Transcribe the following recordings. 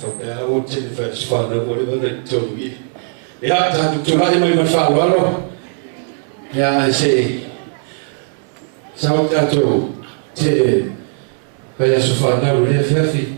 whakea o te whaiswhana o le wana tonu i. E a tātu tūrai mai man whāwaro. E a se sao tātou te pai aso whanau lea whiawhi.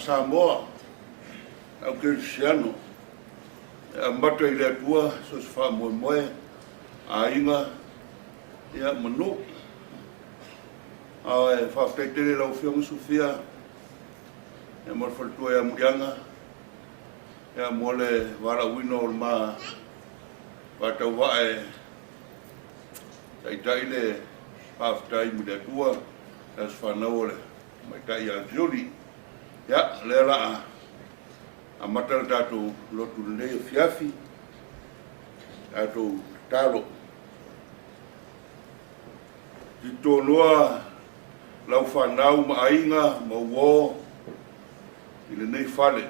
Samoa au Cristiano mata i le tua so se fa moe a inga ia manu a e fa fetele la ufiong Sofia e mo faltua ia murianga ia mole wala wino ma wata wae tai le fa tai mu le tua as fa no le mai tai a Juli. Ya, lela a matal tatu lotu le fiafi tatu talo tito noa lau whanau maainga ma wo ile nei fale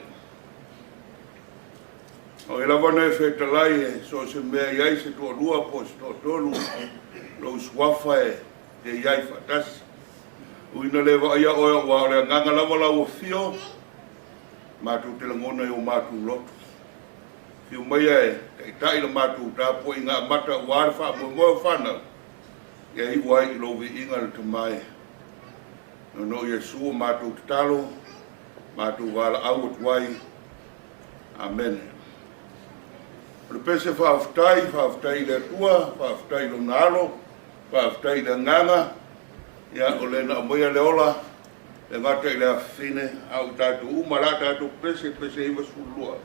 o ila wana e whetalai e so se mea iai se toa lua po se toa tolu lau swafa e te iai fatasi uina lewa ia oia wa ole nganga lava lau o fio matu te langona i o matu lotu fio maia e te tai la matu ta po inga mata ware wha mo whana ia i wai i lovi inga le te mai no Yesu matu te talo matu wala au at wai amen le pese whaaftai le tua whaaftai lo nalo whaaftai le nganga ia o le na moia le ola le ngata i le afine au tatu umara tatu pese iwa sulua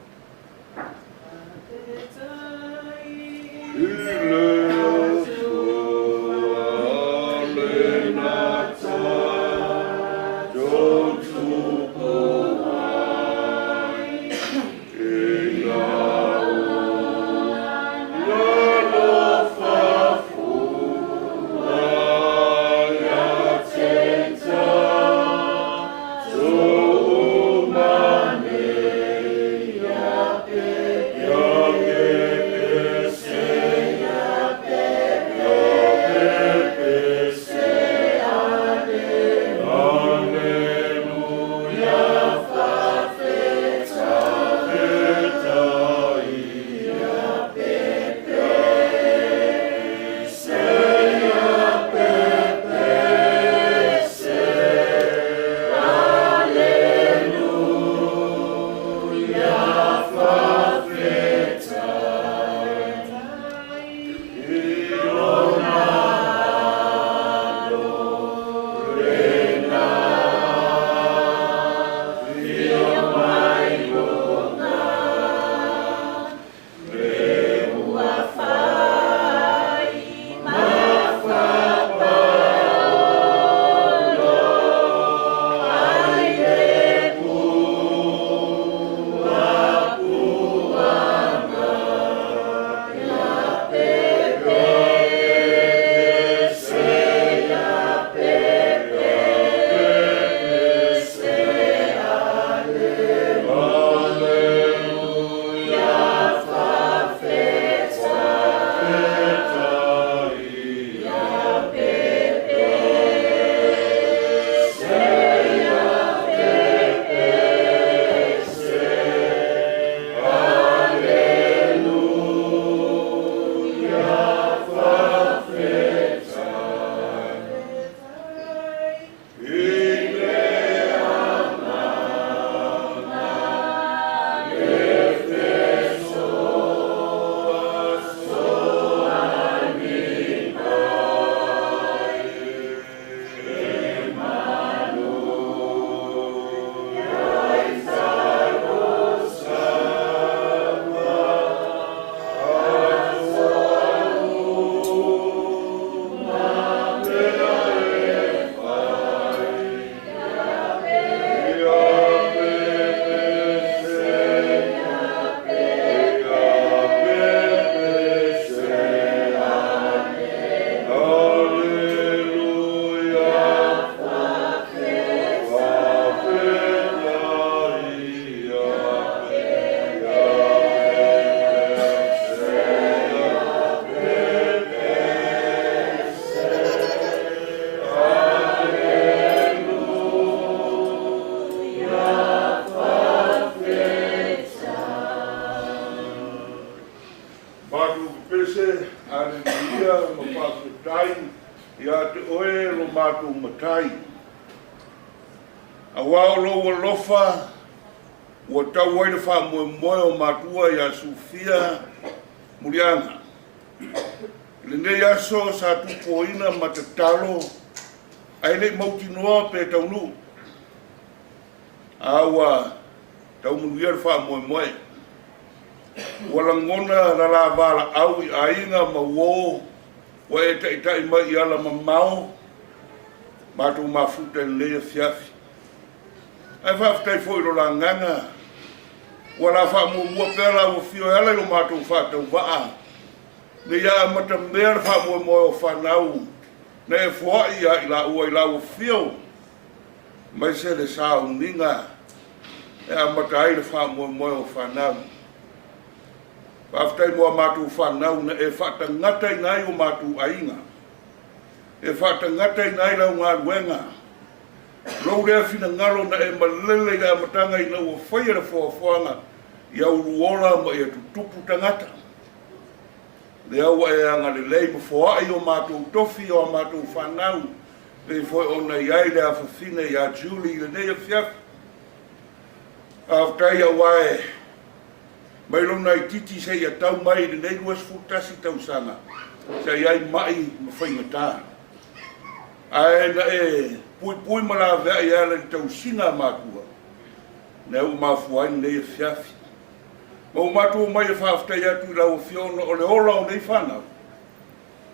Awa o lo lofa ua tau ai le fa'amoemoe o matua ia Sufia Mulianga. Lenei aso sa tupuoina ma tatalo ai le'i mautinoa pe taunu. Aua tau munuia le fa'amoemoe. Ua lagona lalavala'au i aiga ma uō ua e ta'ita'i mai i ala mamao matou mafuta i lenei afiafi. Ai whaafitai fo i lo langanga. Ua la whaamuamua pēr la ua fio ala i lo mātou whātau waa. Me ia mata mea le whaamuamua o whanau. Na e fuai i la ua fio. Mai se le sa uninga. E a mata ai le whaamuamua o whanau. Whaafitai mua mātou whanau na e whaatangata i ngai o mātou ainga. E whaatangata i ngai lau ngā ruenga. Rau rea fina ngalo na e malele i a matanga i lau a whaia le whaafwanga i au ruola ma i a tutupu tangata. Le au e anga le lei ma whaai o mātou tofi o mātou whanau le fwoi o na iai le a whawhine i a Julie le nei a fiaf. Aftai a wae mai lona i titi se i a tau mai le nei luas futasi tau sanga se iai mai ma whaingatā. Ae na e pui ma la vea i ala i tau singa mātua. Ne au mafuai nei e fiafi. Ma o mātua mai e whaaftai atu i lau fiona o le ola o nei whanau.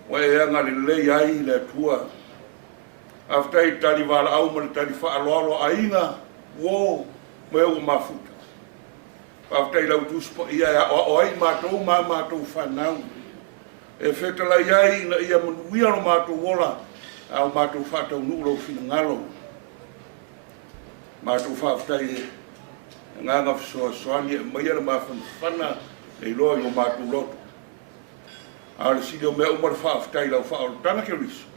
Wa e anga le lei ai le atua. Aftai tari wala au ma le tari whaaloalo a inga uo mai au mafuta. Aftai lau tuspo ia o ai mātou ma mātou whanau. E whetala iai na ia manuia no mātou ola. Au mātou whātau nūrau whina ngalo. Mātou whāwhtai e nganga whasoani e mai ara mawhana e loa i o mātou loto. A le sidi o mea umar whāwhtai lau whaolotana ke riso.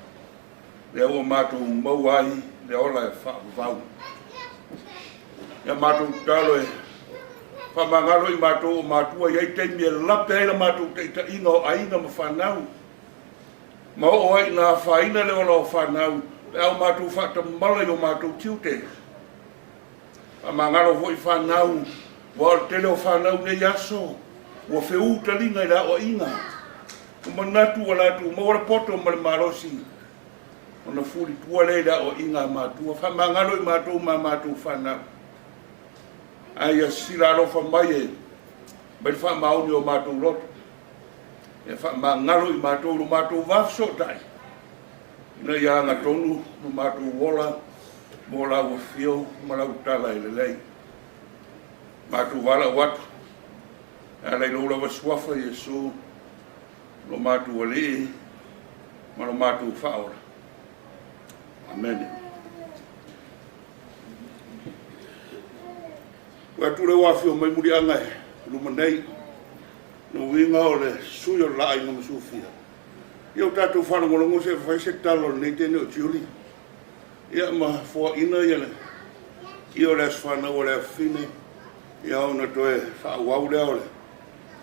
Le au mātou mau ai le ola e whaavau. Ia mātou talo e whamangalo i mātou o mātua iei teimi e lape eila mātou teita inga o ainga ma whanau. Ma o ai nā whaina le ola o whanau, le au mātou whatamala i o mātou tiute. A mangaro hoi whanau, wa o tele o whanau nei aso, wa wheu talinga i la o inga. O manatu o latu, ma ora poto ma le marosi. O na furi tua le la o inga mātua, wha mangaro i mātou ma mātou whanau. Ai a sila alofa mai e, mai wha mauni o mātou loto. E wha ngalo i mātou lo mātou wafso tai. Ina ia ngā tonu no mātou wola, mō lau a whio, ma lau tala i le lei. Mātou wala watu, a lei lola wa swafa i Jesu, lo mātou a lii, ma lo mātou whaora. Amen. Watu le wafio mai muri angai, lumanei, no winga o le sui o la inga masufia. Ia o tātou whanangolongo se whai se talo nei tene o Julie. Ia ma fua ina ia le. Ia o le aswhanau o le awhine. Ia o na toe whaawau lea o le.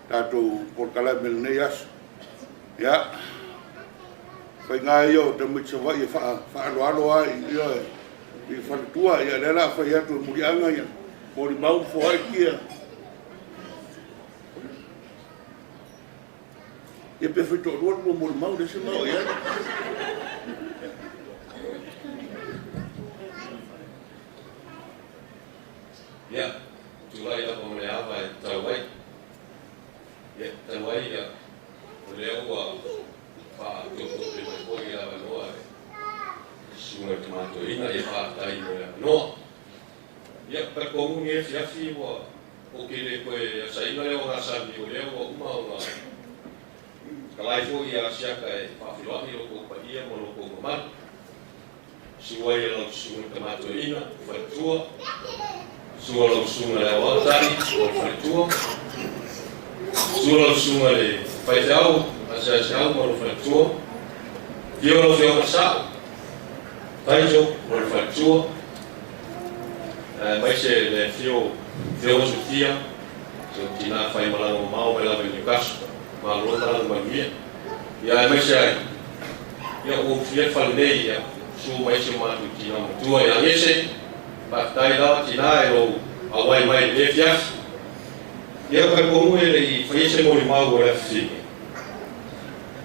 Tātou porkalai mele nei aso. Ia. Whai ngā ia o te mitsawai ia whaaloalo ai. Ia i whanatua ia le la whai atu e muri anga ia. Mori mau fua kia. E pe foi todo o mor mau desse mau ia. Ya, tulai da como le ava tawai. Ya, tawai ya. Leo fa to to de foi ia va no. Suma tomato ina e fa tai no. Ya, per comune e fiafi o che le poi sai no le ora santi o le o uma Kalai fo ia siaka e whawhiroahi o kōpaia mo no kōpamana. Sua ia lau sunga tamato ina, whaitua. Sua lau sunga le awatari, o whaitua. Sua lau sunga le whaitau, asasiau mo no whaitua. Tio lau whio masao. Taito mo no whaitua. Mai se le whio sutia. So tina whai malango mau me lawa i Newcastle. Ma lo tala ma mia ya mai sai ya o fie falei ya su mai se ma tu tina tua ya ese Patai la tina ero awai mai le fias. Ia ka komu ele I fai se mo mau ora fi.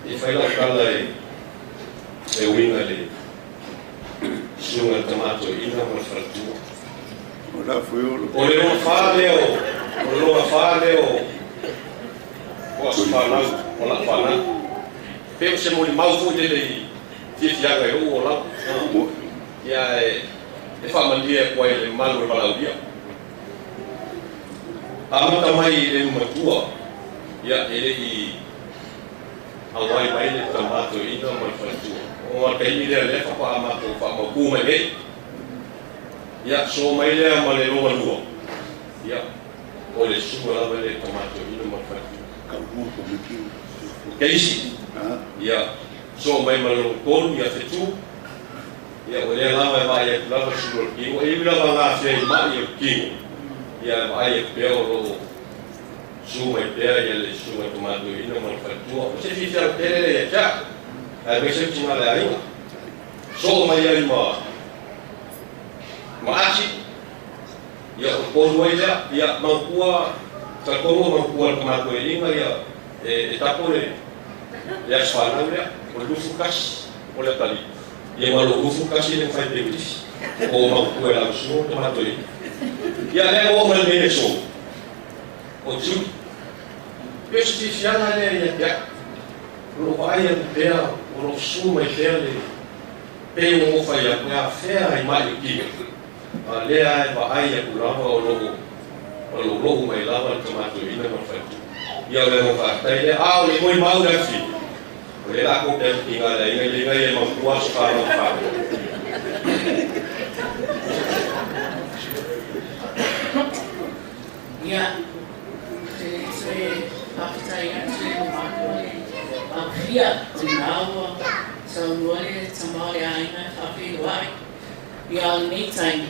I fai la kala e winga le sunga tomato ina mo fatu. Ora foi o. O le no fale o o asfala o la fala. Pe se mo mau fu de le ti fianga o la. Ia e família com ele malu balaudia. Amata mai ele matua. Ia ele I awai mai le tomato ina mo fatu. O a kai le le fa amato fa mo ku mai. Ia so mai le ma le ro lua. Ia o le sumo la le tomato ina mo fatu. Ka ru ko miki. Keisi. Ia so mai ma lo kon ia fetu. Ia o le lava vai lava sumo ki o e lava nga fe ma ia ki. Ia vai pe o sumo e pe ia le sumo tomato ina mo fatu. O se fi fa tele ia ja. A me se tinha la ainda. So mai ia Maachi, ia o koru aia, ia mankua, takoru mankua tomato inga ia e tapore, ia swana ia, o lufu kasi, o le tali. Ia malo lufu kasi le fai pegis, o mankua la sumo tomato inga. Ia le o mal mene so, o tsu. Pesti fiana le ia, lo aia pea, o lo suma I pea le, pea o fai a pea fea I mai ki. Lea va ai ku lava o logo mai lava tomato ina mo fatu. Ia le mo fatai le au le moi mau le fi. O le la ko te inga le inga le mo kuas fa no fa. Ia se fatai ati mo makole. Afia nawa so nuole tamale ainga afi wai. Ia ni time.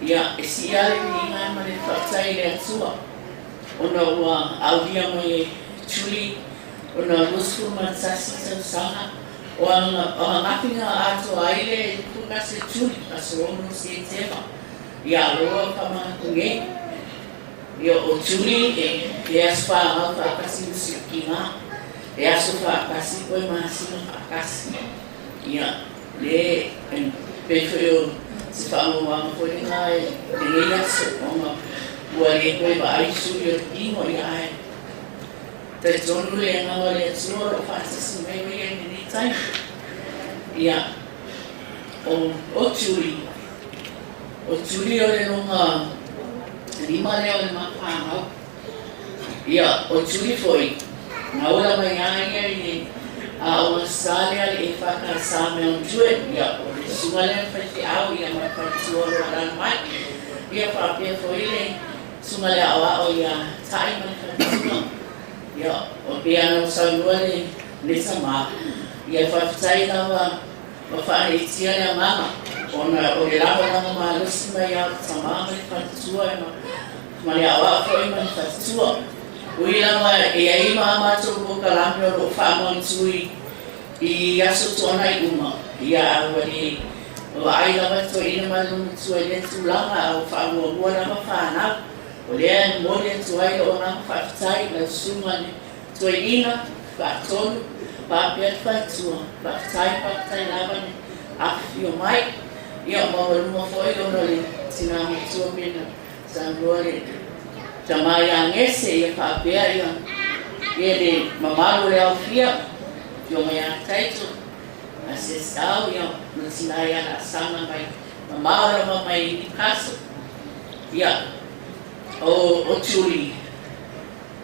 Ia esi ale ninga mane fatai le atua. Ona ua aulia mai tuli. Ona rusu matsasi tausanga. Oa ngapinga ato aile kuna se tuli. Aso ono se tema. Ia roa kama kunge. Ia o tuli e aspa au whakasi usikinga. E aso whakasi koe mahasino whakasi. Ia le pefeo se whaamo wama kore ngai le aso onga ua le koe wa aisu I o ingo I ai. Te tonu le ngawa le atua o whaatasi mewe e nini tai. Ia o tuli. O tuli o le nonga lima leo le mapangau. Ia o tuli foi. Nga ula mai aia I a Australia le whakasame on tue. Ia o le sungale whati au ia mai whatua roran mai. Ia whapea foi le sungale awa o ia tai mai whatua. Ia o pia na usaunua le sama. Ia whaftai nawa ma whaetia le mama. Ona o le lawa nanga malusi mai au sama mai whatua ma le awa foi mai whatua. Uila ma e ai mama to ko kalami o whaamon tui I aso tona I uma. Ia awali o ai lava to ina malum tui le tulanga au whaamua mua nama whanau. O lea mo le tuai o nama whaftai la sumane tui ina whaatonu whapea whatua. Whaftai lava ne afi o mai. Ia mawaruma foi ona le tinama tua mena sanrua le tamai angese ia whapea ia le mamaru le au fia yo mai a taito a se stau ia nusinai ana sanga mai mamaru mai I kaso ia o tuli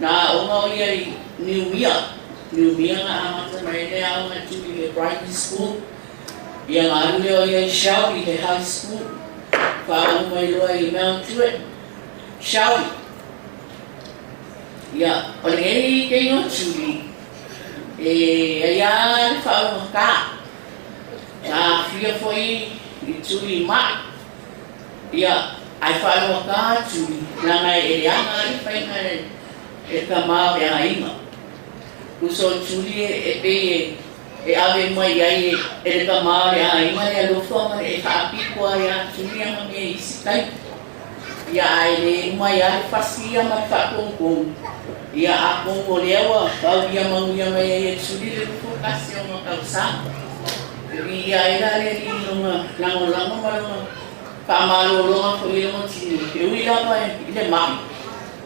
na o ia I Niumia nga amata mai le au na tuli le primary school ia nga leo ia I Shelby le high school wha mai loa I Mount Druitt Shelby. Ia, o le ei kei no tuli. E ia le whao maka. Nā whia foi I tuli mai. Ia, ai whao maka tuli. Nā ngai e reanga I whainga e ka mao e a inga. Kuso tuli e pe e ave mai ai e le kamare ai mai a lofa mai e whaapikua ia tunia mai e isikai. Ia ai le mai ai whasia mai whakongkong. Ia a kongo lewa, pau ia manguia mai e tuli le lufu kasi o makausanga. Ia e la le li longa, lango malonga, whamalo longa ko i longa tini. E ui lapa i le mami.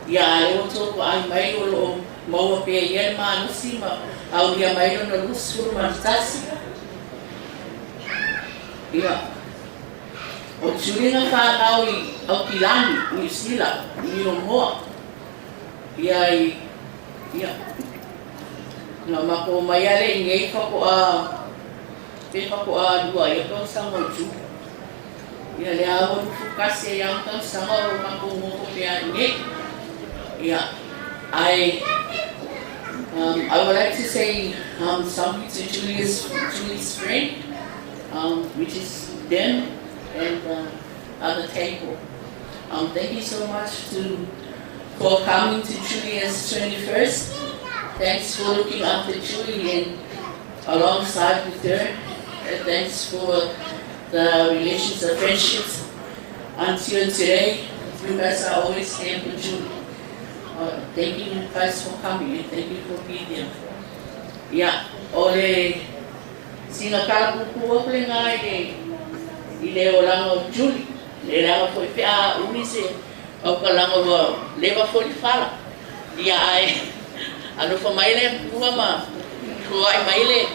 Ia e o tōku ai mai o lo maua pia i e maa nusi ma au ia mai o na lusuru manitasi. Ia. O turinga whanau i au kilani, New Zealand, i o moa. Ia i, ia. Nga mako mai ale i ngei whako a lua i kau sanga o tu. Ia le awa nufu kasi e ang kau sanga o mako moko pia i ngei. Ia, I would like to say something to Julie's friend, which is them and other table. Thank you so much for coming to Julia's 21st. Thanks for looking after Julie and alongside with her. And thanks for the relations, the friendships until today. You guys are always there for Julie. Thank you guys for coming and thank you for being there. Yeah, ole singa kalapuku ako le ngai i le olango Julie. Le langa foi pea unise au kalanga wa leva foi fala. Ia ai ano fa maile kua ma kua ai maile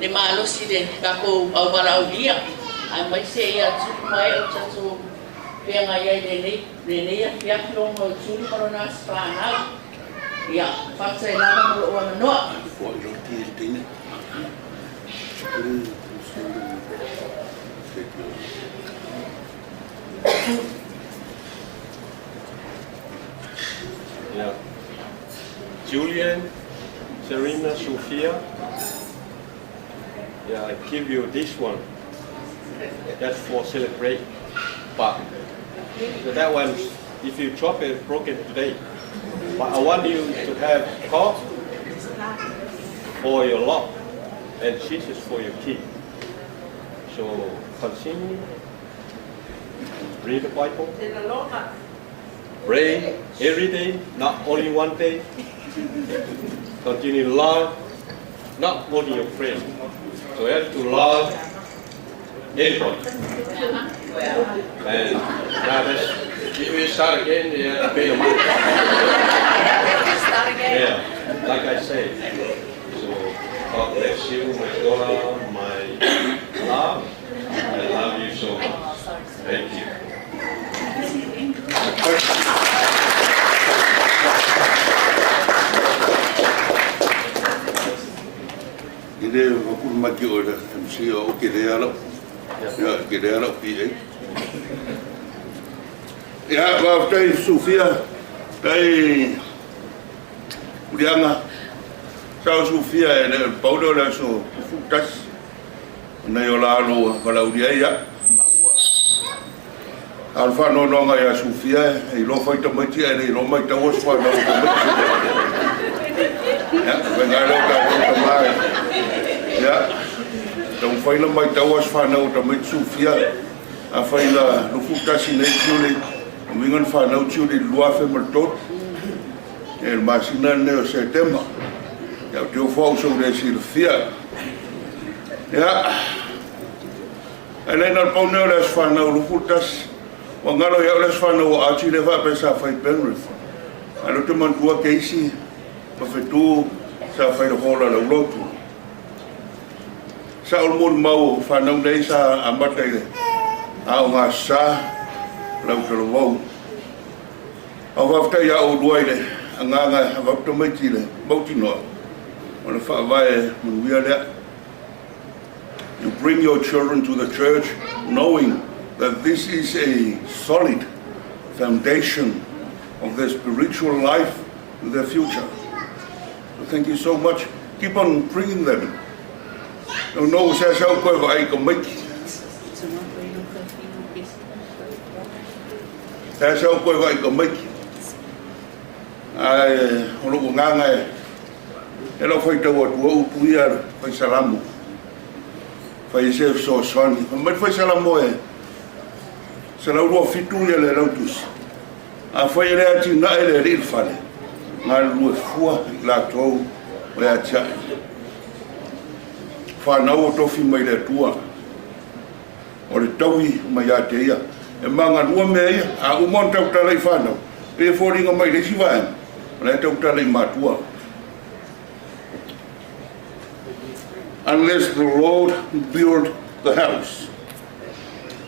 le malo si de kako au barau dia. Ai mai se ia tu mai o tatu pea ngai ai le nei ia kilo mo Julie marona spana. Ia faksa e langa mo o ana noa. Yeah. Julian, Serena, Sophia. Yeah, I give you this one. That's for celebrate. But that one, if you drop it, broken today. But I want you to have cup for your lock and scissors for your key. So continue. Read the Bible. Pray every day, not only one day. Continue to love, not only your friend. So you have to love everybody. And now if we start again, you have to pay the money. Yeah, like I said. So God bless you, my daughter, my love. I love you so much. Thank you. Ide wakul maki o da MC o ke de ala. Ya ke de ala pi. Ya wa tai Sofia tai Ulianga. Sa Sofia e Paulo la so futas. Na yo la lo kala udia ya. Alfa no nga ya Sofia e lo foi to mati e lo mai to was fa no. Ya, venga lo ka mai. Ja, dan faila mai tawas whanau ta mai Sofia a faila lufuta sinei tiuli o mingan whanau tiuli luafe maltot e masina neo setema ya teo fau so de Silvia ya elena pau neo les whanau lufutas o ngalo ya les whanau a tine va pesa fai Penrith alo te mantua keisi pa fetu sa faila hola la lotu sa ulmun mau whanau nei sa amatai a o ngā sa lau kero wau. A waftai a o duai le, a nganga a wafta maiti le, mauti noa. O le whaawai manuia lea. You bring your children to the church knowing that this is a solid foundation of their spiritual life and their future. So thank you so much. Keep on bringing them. No sa sa ko vai ko mai. Sa sa ko vai ko mai. Ai, lo nganga E lau whai tau atua upu ia whai salamu. Whai se so soni. Mai whai salamu e. Se lau rua fitu ia le rautus. A whai rea ti na e le rir whale. Ngā rua fua i la tau o ea tia. Whanau o tofi mai le tua. O le taui mai a te ia. E manga rua mea ia. A umon tau talai whanau. Pe fōringa mai le si vaen. O le tau talai matua. Unless the Lord build the house,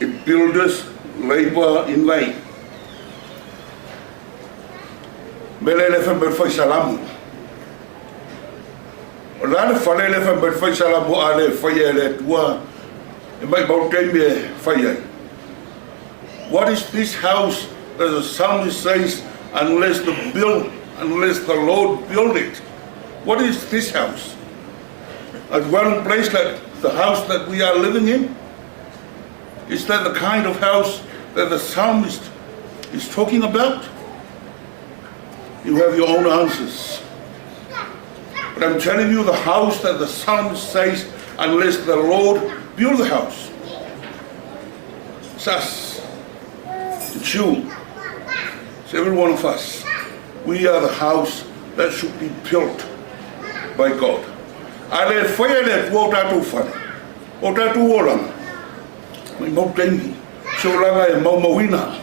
its builders labor in vain. Mele le fa fai salamu. O la le fa le fa fai salamu ale fai le tua. E mai bau te me fai. What is this house that the psalmist says unless the Lord build it? What is this house? A dwelling place like the house that we are living in? Is that the kind of house that the psalmist is talking about? You have your own answers. But I'm telling you the house that the psalmist says, unless the Lord build the house. It's us. It's you. It's every one of us. We are the house that should be built by God. Ale whaia le tua o tātou whare, o tātou oranga. Mai mau teimi, so langa e mau mauina.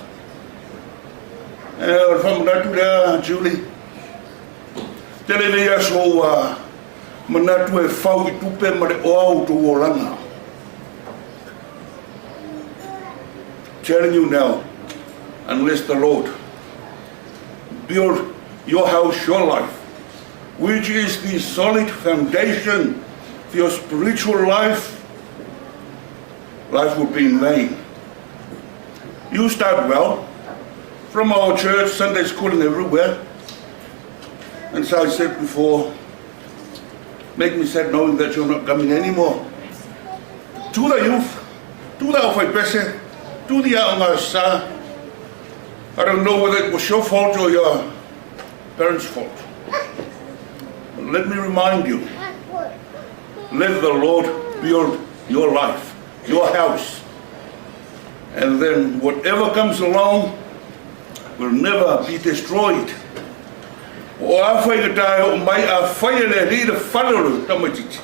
O whamanatu rea, Julie. Tele nei aso manatu e whau I tupe ma le o au tō oranga. Telling you now, unless the Lord build your house, your life, which is the solid foundation for your spiritual life, life will be in vain. You start well, from our church, Sunday school and everywhere. And so I said before, make me sad knowing that you're not coming anymore. To the youth, to the Alpha to the Aonga. I don't know whether it was your fault or your parents' fault. Let me remind you, let the Lord build your life, your house, and then whatever comes along will never be destroyed. O a whai katai o mai a whai le rira whanaru tamatiti.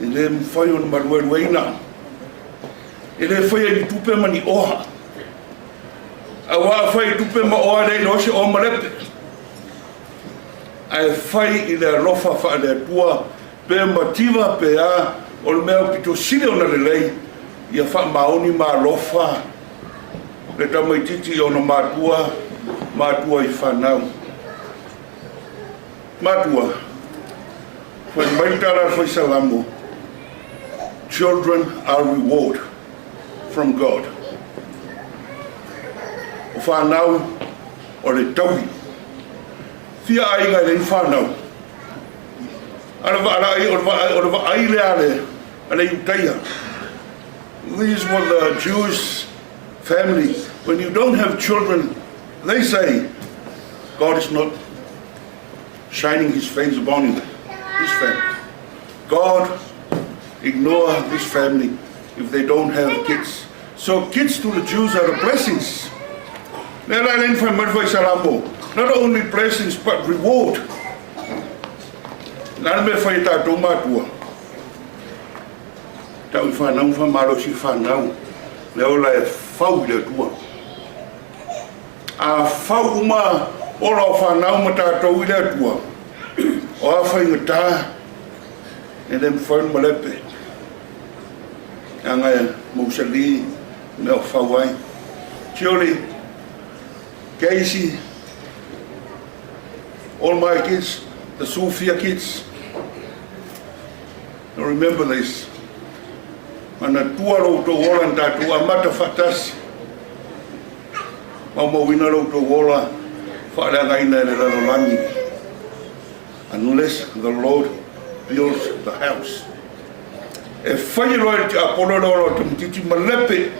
I le mwhai o na maruerueina. I le whai ni tupe mani oha. A wa whai tupe ma oha rei no se o marepe. Ai whai I le rofa wha le tua pe mativa pe a o le mea pito sile o na lelei ia wha maoni ma rofa le tamaititi o na matua I whanau. Matua, whai maitara whai salamo, children are reward from God. O whanau o le taui. Fia ainga le whanau. Ora wa ai le ale, ale utaya. These were the Jewish family. When you don't have children, they say, God is not shining his face upon you, this family. God ignore this family if they don't have kids. So kids to the Jews are the blessings. Not only blessings, but reward. Nā me whai tātou mātua. Tau I whanau whamaro si whanau. Leo la e whau le tua. A whau ma ora o whanau ma tātou I le tua. O a whai ngata. E le mwhaun ma lepe. Anga e mausali me o whau ai. Julie, Casey, all my kids, the Sophia kids. Now remember this. Mana tua ro to wola tātou amata whatasi. Mama wina ro to wola whaaranga ina le rarolangi. Unless the Lord builds the house. E whai roi te apolororo te mtiti malepe.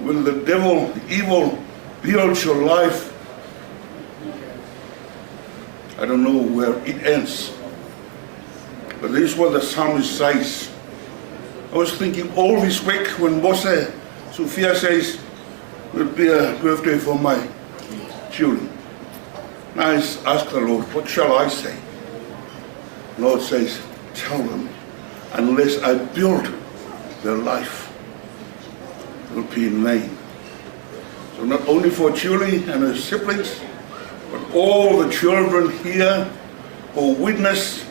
When the devil, the evil, builds your life, I don't know where it ends. But this is what the psalmist says. I was thinking all this week when Mose Sophia says, it will be a birthday for my children. Now I ask the Lord, what shall I say? The Lord says, tell them, unless I build their life, it will be in vain. So not only for Julie and her siblings, but all the children here who witness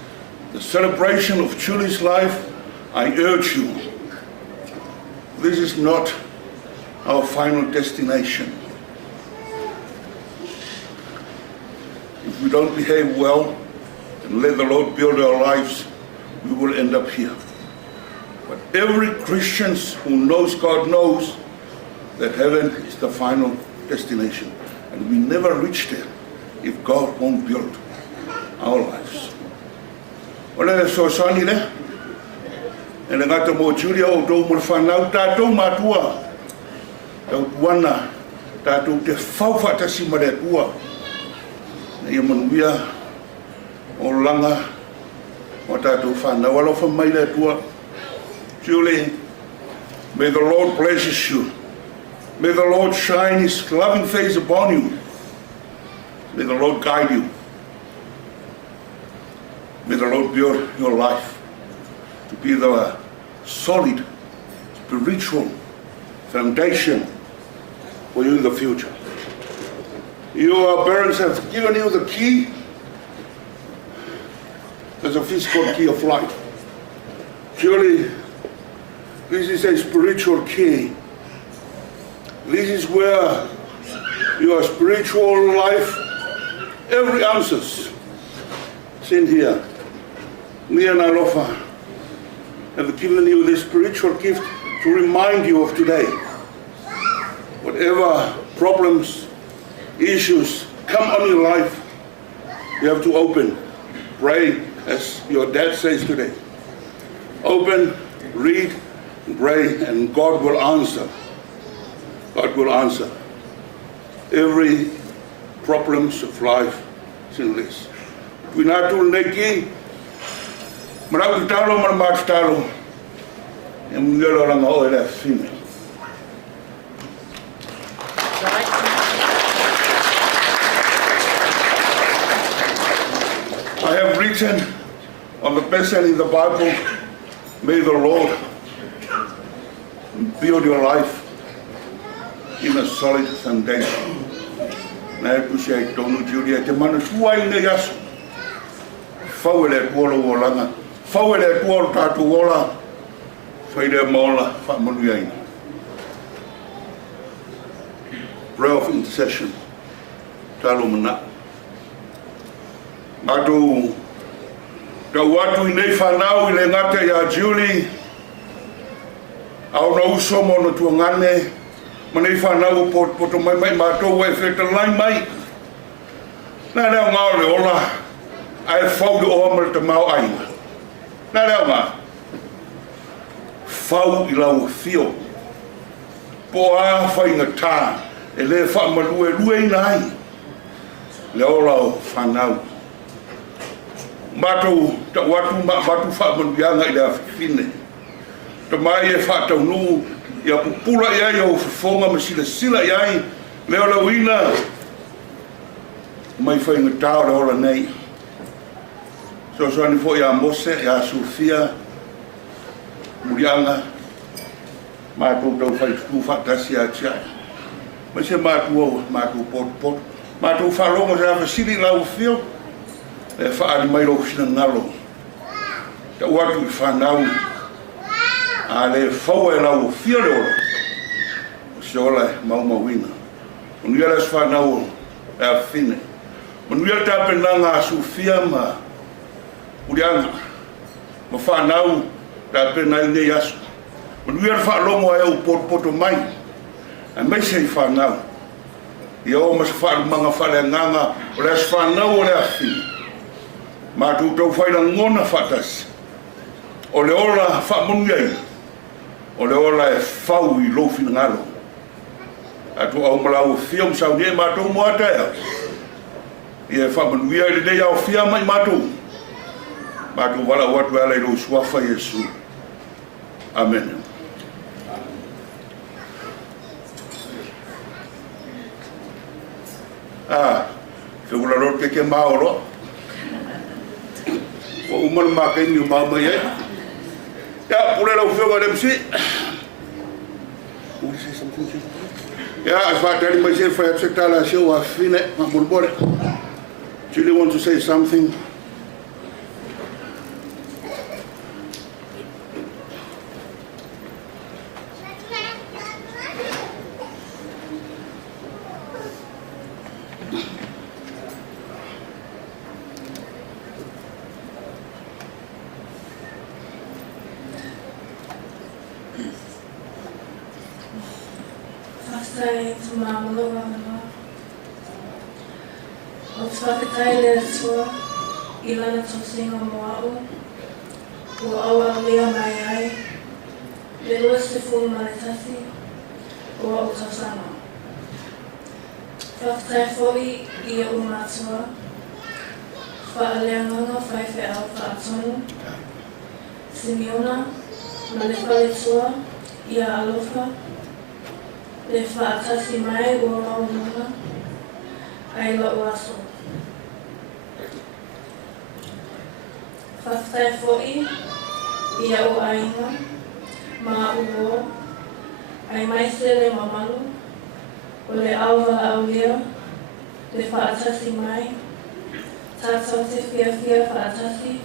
the celebration of Julie's life, I urge you, this is not our final destination. If we don't behave well and let the Lord build our lives, we will end up here. But every Christian who knows God knows that heaven is the final destination. And we never reach there if God won't build our lives. Ole so sani le. Ele ngata mo Julia o do mo whanau tātou matua. Tau tuana tātou te whauwhata si mare tua. Nei manuia o langa o tātou whanau alofa mai le tua. Julie, may the Lord bless you. May the Lord shine His loving face upon you. May the Lord guide you. May the Lord build your life to be the solid, spiritual foundation for you in the future. Your parents have given you the key. There's a physical key of life. Surely, this is a spiritual key. This is where your spiritual life, every answers, is in here. Me and Alofa have given you this spiritual gift to remind you of today. Whatever problems, issues come on your life, you have to open, pray, as your dad says today. Open, read, pray, and God will answer. God will answer. Every problems of life is in this. We not to neki, marau talo marmat talo, and we are on all that female. I have written on the passage in the Bible, may the Lord build your life in a solid foundation. Na e pusi ai tonu Julia te mana tuai ne yasu. Fau ele tuolo wolanga. Fau ele tuolo tatu wola. Whaire maola whamanu yaina. Prayer of intercession. Talo mana. Matu tau watu i nei whanau i le ngata ia Julie. Au na uso mo no tuangane. Manei whanau poto mai mātou e wheta lai mai. Nā reo ngā ole ola, ai whau o amara te mau ainga. Nā reo ngā, whau i lau whio. Po a whainga tā, e le whaamalu e rue ina ai. Le ola o whanau. Mātou ta watu mātou whaamaluianga i le awhine. Ta mai e whatau nuu, ia pupula ia ia o whafonga masila sila ia leo lau ina mai whainga tāo le ola nei. So ani fo ia Mose, ia Sofia, Murianga, mātou tau whaitu whatasi a tia. Mai se mātou pot. Mātou whalonga sa whasiri lau whio, e whaari mai ro sina ngalo. Ta watu i whanau, a le whau e lau whio le ora. Se ola e maumawina. Unuia le whanau e a whine. Unuia tāpenanga a Sofia ma Urianga. Ma whanau tāpenai ne yasu. Unuia le whalongo e au poto mai. A mai se i whanau. Ia o mas whaarumanga whale nganga o le whanau o le a whine. Mātou tau whaina ngona whatasi. O le ola whamunu iai. O le ola e whau i lofi ngalo. A tu au malau whiom sau nie mātou moata ea. Ia whamanuia i nei au fia mai mātou. Mātou wala watu ala i rau suafa Iesu. Amen. Te ula roro ke maoro. O umana maka ingi umau mai ai. Ya, pule lau whio gare msi. Ya, I whātari mai se whai apse tala seo wa whine ma murbore. Do you want to say something? Whakatai tu mā maloa manoa. O te whakatai lea tua, I lana tō singa moa'u, o aua lea mai ai, le loas te fulu maletasi, o au tausanga. Whakatai fōi I au mātua, whaaleanganga whaiwhi au whaatonu, Simeona, ma le whale tua, Ia alofa, le whaatasi mai ua maununga, ai la uaso. Whakatai fōi, I au ainga, ma uo, ai maise le mamalu, o le awa au lea, le whaatasi mai, tātou te whiawhia whaatasi,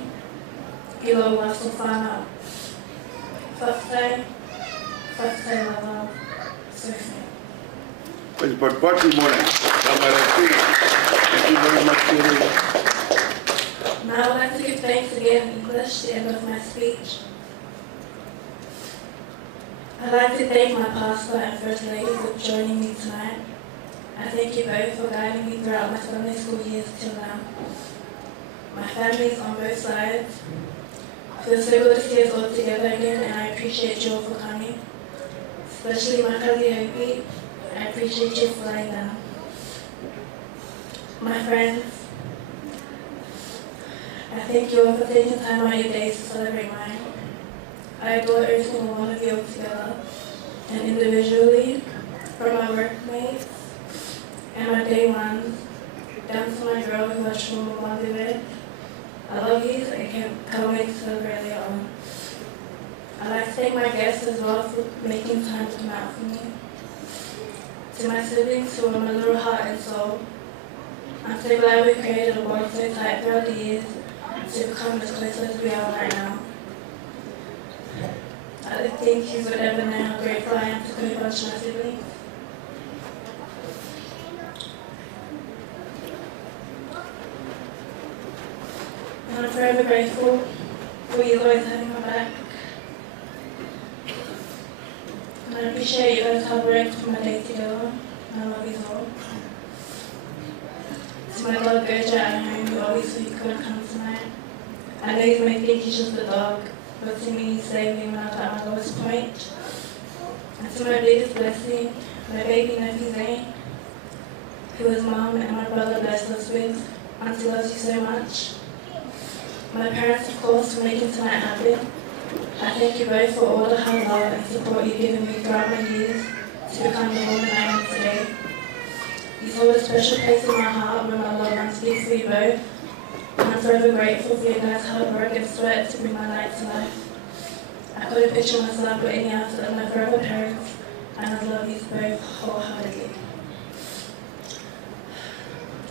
I la uaso whanau. Whakatai lawa, surfing. Well, but what you want? Thank you very much, Kiri. Now I'd like to give thanks again in English, the end of my speech. I'd like to thank my pastor and First Lady for joining me tonight. I thank you both for guiding me throughout my Sunday school years till now. My family's on both sides. I feel so good to see us all together again, and I appreciate you all for coming. Especially my cousin Hopi, I appreciate you for lying down. My friends, I thank you all for taking time out of your days to celebrate mine. I adore every single one of you all together and individually, from my workmates and my day ones, down to my girl who has shown me one with. I love you, and I can't wait to celebrate later on. I'd like to thank my guests as well for making time to come out for me. To my siblings who are my little heart and soul, I'm so glad we created a bond so tight throughout the years to become as close as we are right now. I don't think you would ever know how grateful I am to co-bunch my siblings. And I'm forever grateful for you always having my back. And I appreciate you guys hard work for my day together. I love you all. To my dog Gertrude at home, who always said he couldn't come tonight. I know you may think he's just a dog, but to me he saved me when I was at my lowest point. And to my biggest blessing, my baby nephew Zane, who his mom and my brother blessed us with. Auntie loves you so much. My parents, of course, for making tonight happen. I thank you both for all the hard love and support you've given me throughout my years to become the woman I am today. You hold a special place in my heart when my loved ones speak for you both. And I'm forever grateful for your guys' hard work and sweat to bring my life to life. I couldn't picture myself with any other than my forever parents, and I love you both wholeheartedly.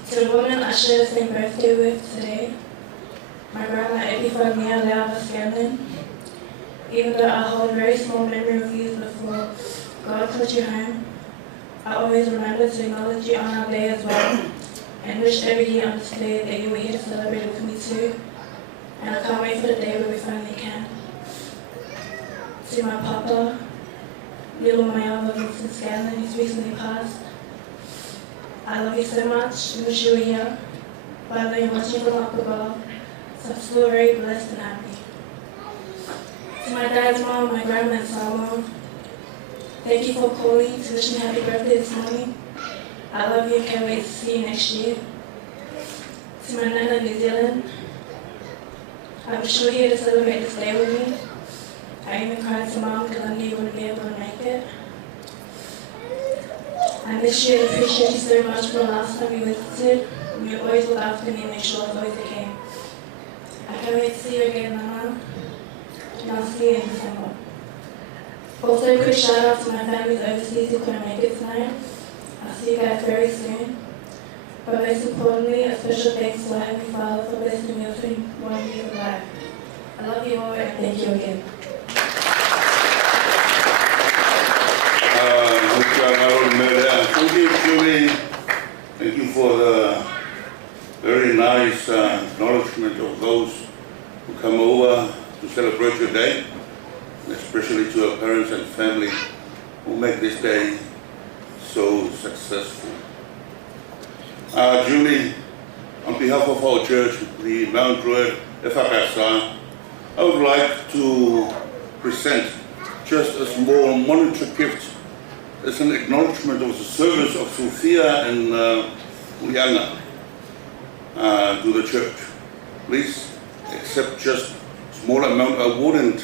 To the woman I share the same birthday with today, my grandma Epifania Leava Scanlon. Even though I hold very small memory of you before God put you home, I always remember to acknowledge you on our day as well, and wish every year on this day that you were here to celebrate it with me too. And I can't wait for the day where we finally can. To my papa, little Mayava Vincent Scanlon, who's recently passed, I love you so much, and wish you were here, but I know you're watching from up above, so I'm still very blessed and happy. To my dad's mom, my grandma and Salmo, thank you for calling to wish me happy birthday this morning. I love you and can't wait to see you next year. to my nana in New Zealand. I'm sure here to celebrate this day with me. I even cried to Mom because I knew you wouldn't be able to make it. I miss you and appreciate you so much for the last time you visited. You always looked after me and made sure I was always okay. I can't wait to see you again, Mama. And I'll see you in December. Also, a quick shout out to my families overseas who couldn't make it tonight. I'll see you guys very soon. But most importantly, a special thanks to my Heavenly Father for blessing me with 21 years of life. I love you all and thank you again. Thank you, Julie. Thank you for the very nice acknowledgement of those who come over to celebrate your day, especially to our parents and family who make this day so successful. Julie, on behalf of our church, the Mount Druitt FRSA, I would like to present just a small monetary gift as an acknowledgement of the service of Sophia and Mulianga to the church. Please accept just a small amount. I wouldn't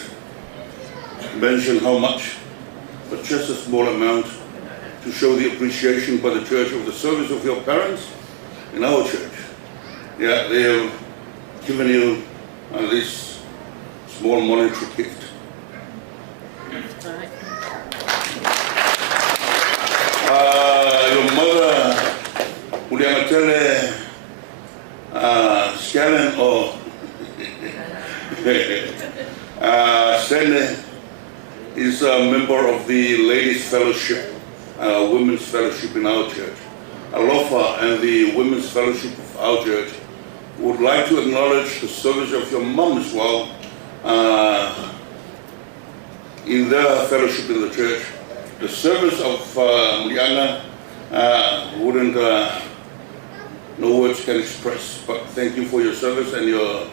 mention how much, but just a small amount to show the appreciation by the church of the service of your parents in our church. Yeah, they have given you this small monetary gift. Your mother, Mulianga Tele, Shannon or Sene is a member of the Ladies Fellowship, Women's Fellowship in our church. Alofa and the Women's Fellowship of our church would like to acknowledge the service of your mom as well in their fellowship in the church. The service of Mulianga wouldn't, no words can express, but thank you for your service and your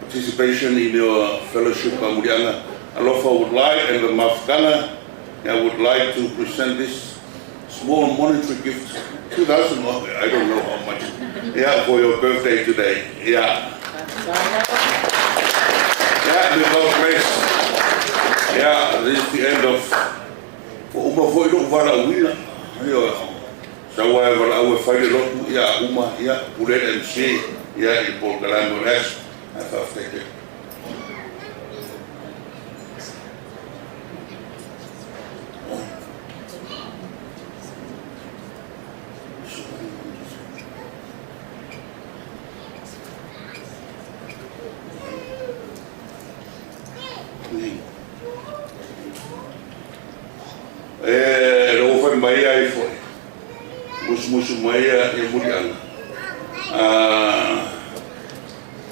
participation in your fellowship, Mulianga. Alofa would like, and the Mafkana would like to present this small monetary gift, 2,000, I don't know how much, yeah, for your birthday today, yeah. Yeah, without grace, yeah, this is the end of Uma foi no vara wina, so whatever I will find a lot, yeah, Uma, yeah, put it and see, yeah, in Portland, rest, I have taken it.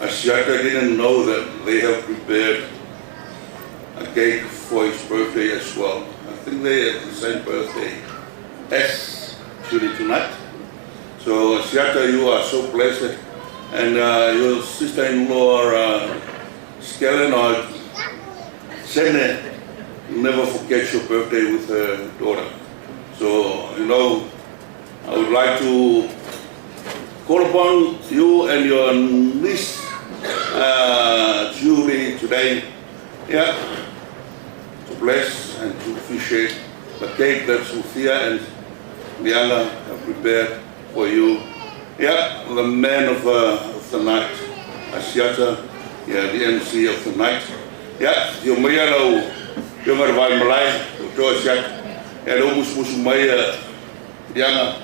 Asiaka didn't know that they have prepared a cake for his birthday as well. I think they have the same birthday as Julie tonight. So Asiaka, you are so blessed, and your sister-in-law Skellen or Sene never forget your birthday with her daughter. So, you know, I would like to call upon you and your niece, Julie, today, yeah, to bless and to appreciate the cake that Sophia and Liana have prepared for you. Yeah, the man of the night, Asiata, yeah, the MC of the night. Yeah, your Mayalo, your Marvai Malay, your Asiat, and almost Musumaya, Liana,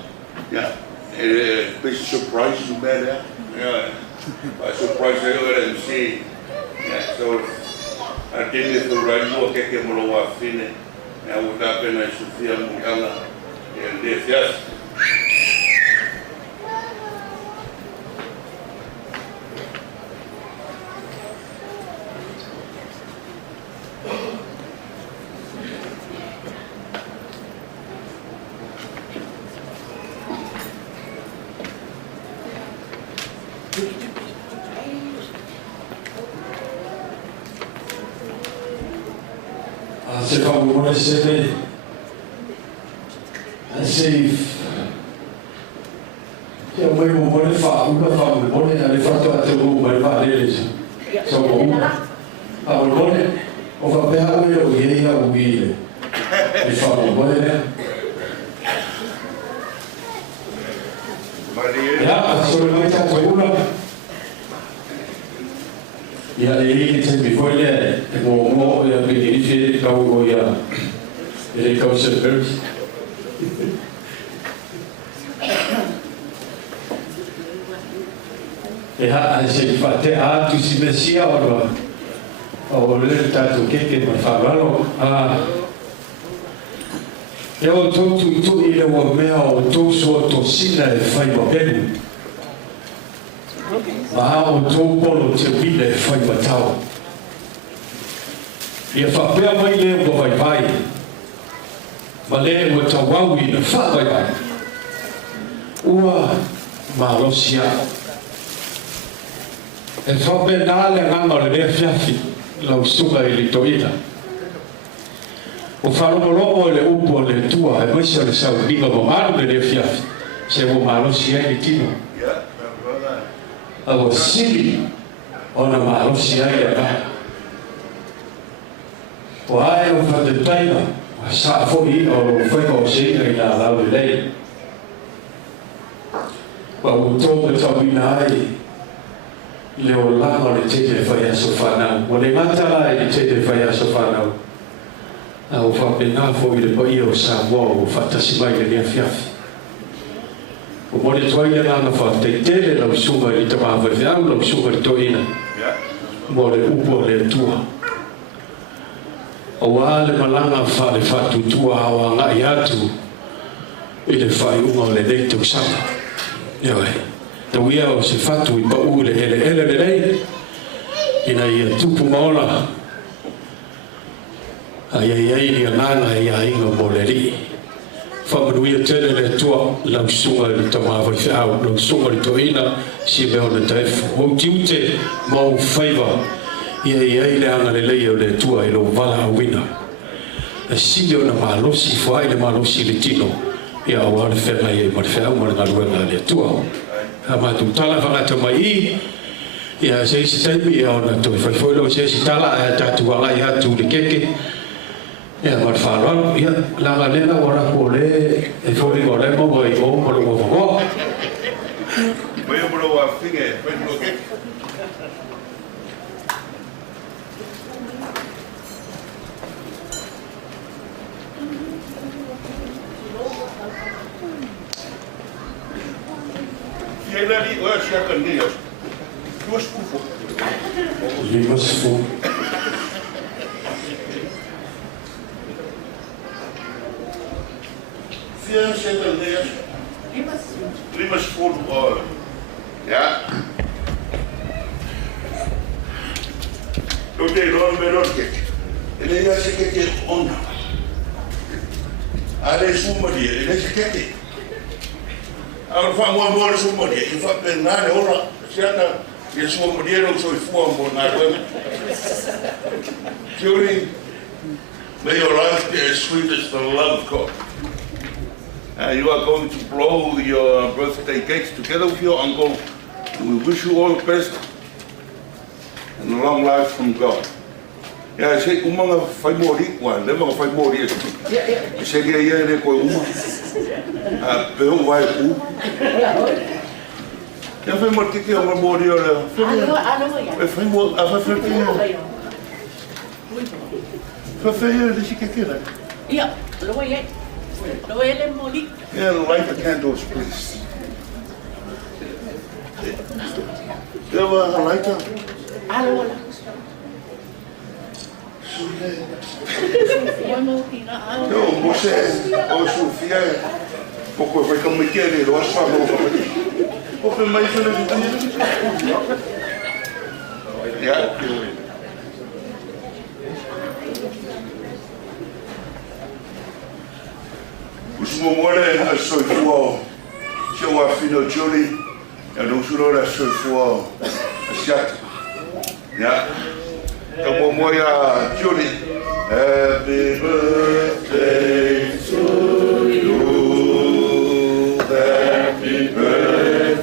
yeah. A big surprise you met there. Yeah, I surprised you and see. Yeah, so I did it the right more keke moloa fine. I would have been a Sophia Mulianga and this, yes. Se fa un buon essere safe Ia mai mo le fa una fa mo le ale fa to ate mo mai va le so mo a mo le o fa pe ha o ye ia o bi le fa mo le ya so le ta ko una ya le te mi foi le mo ya bi di fi ka o ya ele ka o se per e ha se fate a tu si mesia o le tato che ma fa valo a eu tu ile o meo tu so to sina e fai ba bene ma o tu polo te vile fai ba tau e fa pe mai le o vai ma le o tawawi na fa vai ua ma lo sia e fa penale nganga le fiafi la usuga ili toida o faro lomo le upo le tua e questo le sa dico bombardo le fiafi se o malo sia di tino avo sili ona malo sia ya ba o ai o fa de taina sa foi o foi o sei la la lei o to de tabinai le o lama le te te whai aso whanau. O le matala e te te whai aso whanau. A o whapena fo i le pai o Samoa o whatasi mai le nea fiafi. O mole tuai le nana whatei tele lau sunga i ta maha whaiwhiau, lau sunga i toina. Mo le upo le tua. O a le malanga whale whatu tua hawa ngai atu i le whai unga o le neitau sanga. Iawe. Tau ia o se fatu i pau le ele le rei ina ia tupu maola ai ni ananga ia inga mo le ri whamanuia tele le tua lau sunga le tamawa i whiau lau sunga le toina si meo le taifu o tiute mau whaiva ia le anga le leia o le tua i lo wala a wina a si leo na malosi whai le malosi le tino ia o ale whenga i ma le whiau ma le ngaruenga le tua ama tu tala fanga mai ia se taimi ia ona to foi lo se tala ia tatu ala ia tu le keke ia mar falo ia la lena ora ko le e foi ko le mo i o mo lo mo Voy a probar finge, pues lo que Lari, olha se a candeia. Duas cufas. Lima se for. Vier se candeias. Lima se for. Ja. Eu tenho nome melhor que ele ia se que é onda. Ale suma dia, ele se que Agora fa mo mo so mo dia, fa penale ora, siana ye so mo dia no so fu mo na wena. Julie, may your life be as sweet as the love of God. You are going to blow your birthday cakes together with your uncle. We wish you all the best and a long life from God. Ja, sei uma fai mori, wa, leva fai mori. Sei que ia ko uma. A peu vai ku. Ja, fai mori que uma mori ora. Fai mori, a fai fai. Fai de chiqueira. Ja, lo voy a. Lo voy a mori. Yeah, light the candles, please. Leva a lighter. Hola. No, você, o Sofia, pouco vai como que ele, eu acho que não. Pouco mais ou menos. Yeah. Os momores a soifua, se eu afino Julie, eu não sou a soifua, a chat. Yeah. Então, moia Julie, happy birthday to you, happy birthday.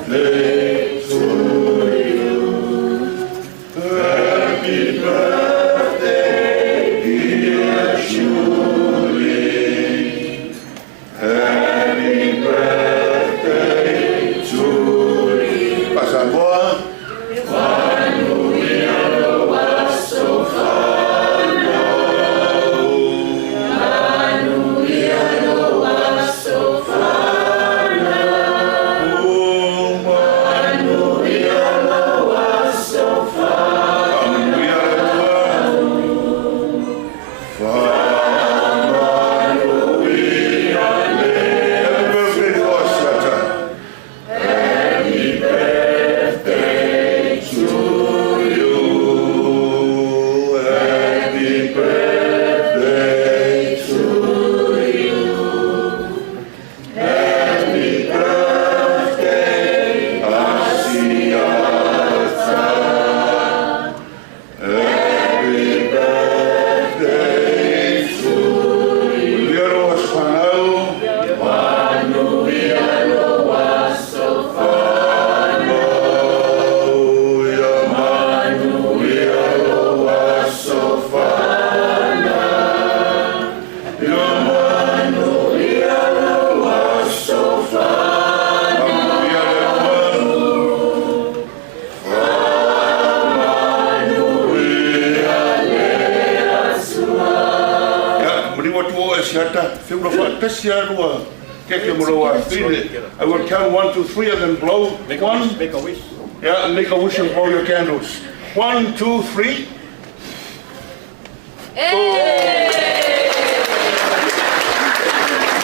kasi arua keke moroa fine. I will count 1, 2, 3 and then blow. Make a 1. wish. Make a wish. Yeah, make a wish and blow your candles. 1, 2, 3.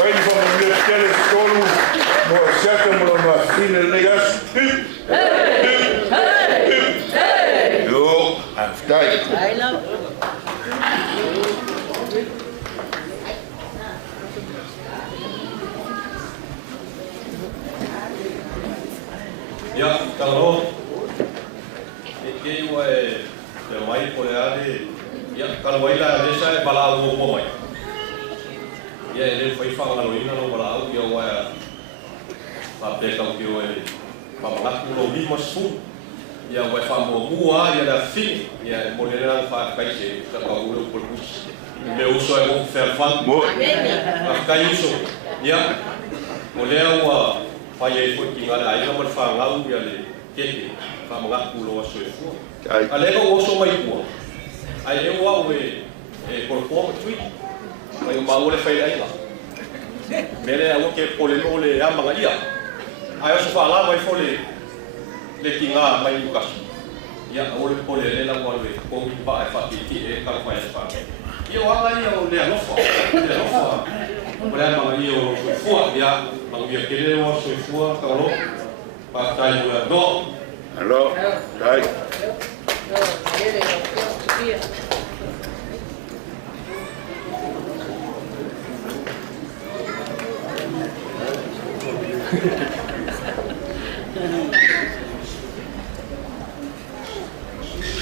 Waiting for the new skeleton solo. More second moroa fine legas. Yo, I've died. I love Ya, kalau ini wae terwai boleh ada. Ya, kalau wae lah dia saya balau mau mai. Ya, ini foi fang kalau ini kalau balau dia wae. Apa kalau dia wae. Pamangat pulau di masuk. Ya, wae fang mau gua ya dah fin. Ya, boleh lah fang kai se kalau pulau perpus. Meu uso é bom ferfang. Kai uso. Ya, boleh wa pai foi que ngala ai não fa ngau ya le que fa mga pulo so e fu ale ko so mai pu ai e wa we e por ko tui mai ma ole fa ai la bele a que pole no le ama galia ai so fa la mai fo le kinga mai lukas ya ole pole le la wa we ko mi pa fa ti e ka fa fa io ala io le no fa Boleh mengalir fuak dia, mengalir kiri was fuak kalau pakai juga do. Hello, right.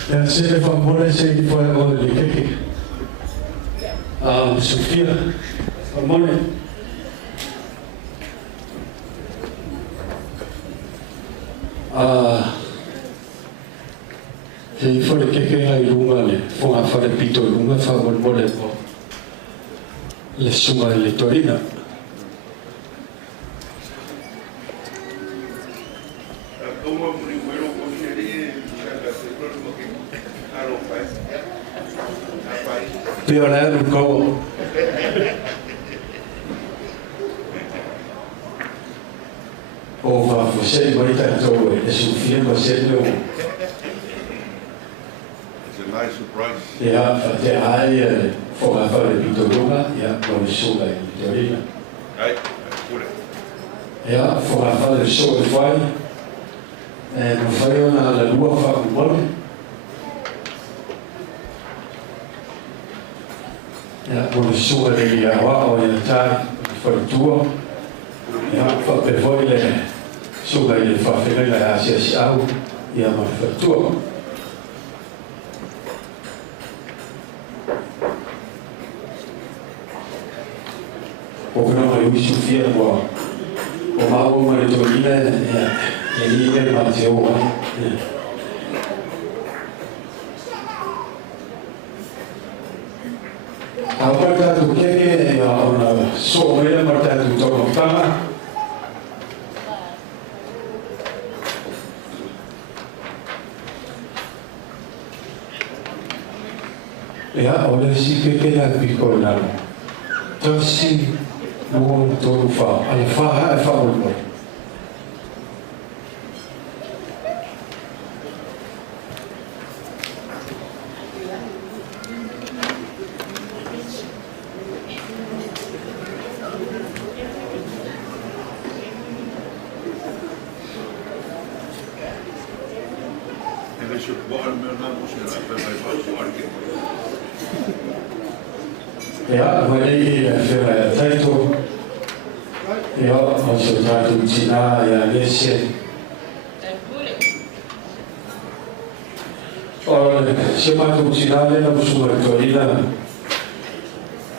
Dan saya boleh saya dibuat oleh keke. Sofia, boleh. Saya fole keke ai runga le, fonga fare pito runga fa boleh po. Le sunga le torina. Piora no kau. O va você vai estar todo esse filme você não. It's a nice surprise. Ja, até aí foi a fala de Toruma, ja, não sou aí de Torina. Right. Put it. Ja, foi a fala de show de vai. Não foi na lua fa bom. Ja, con il suo di Hawaii orientale, fortuna, ja, fa per voi le sue le fa finire la CSAU, ja, ma fortuna. Ovvero lui si firma, o ma o ma le torine, e lì è Matteo, Apakah tu keke orang soalnya mereka tu tolong tangan. Ya, oleh si keke yang bikolan. Tersi nuang torufa, alfa ulmo. Ja, maar die veel tijd op. Ja, als je daar doet, China, ja, Lesje. Se mato China, le la sua Torina.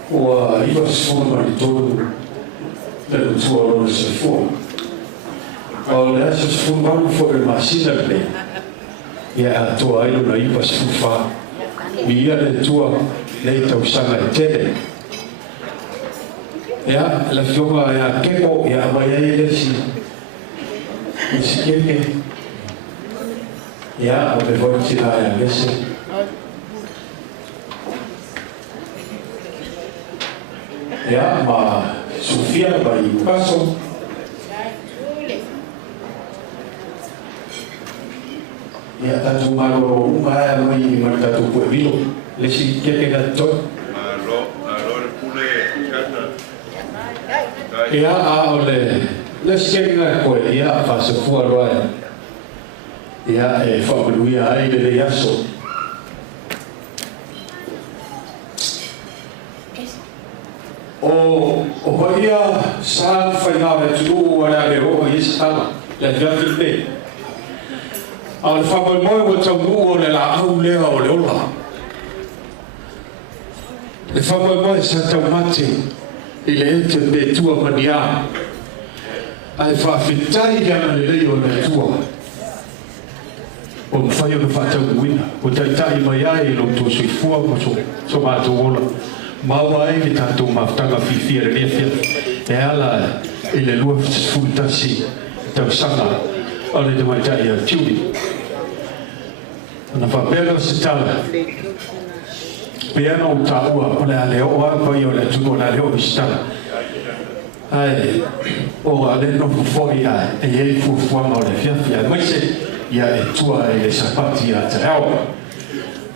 O iba sfuma di todo. Per il suo ruolo se fu. O le adesso sfumano fuori macchina lì. Ja, tua ilo na iba sfufa. Mia le tua lei tausanga tele. Ya, la fioma ya keko ya mayai si keke. Ya, abe voi tira ya bese. Ya, ma Sofia mai paso. Ya tatu malo uma mai martatu pueblo. Lesi que gato. Alo pule chata. Ya ole. Lesi que gato ya fase fuara. Ya fabulia ai de yaso. O vaia sa fainale tu ora le o isala la jafi al fabel mo o tau o le la au le o le ola le fabel mo sa tau mate ile ente be tua mania ai fa fitai ga le le o le tua o fai o fa tau wina o tai mai ai lo tu sui fua mo so ma tu ola Mawai ki tātou maftanga whiwhia re mea e ala i le lua futasi tau sanga o le mai tai a tiuri. Ana whapera se tala. Peana o tāua o le ale o pai o le tuko na leo i stala. Ai, o ale no fufoi a e ei fufuanga o le whiawhia. Maise ia e tua e le sapati a te hao.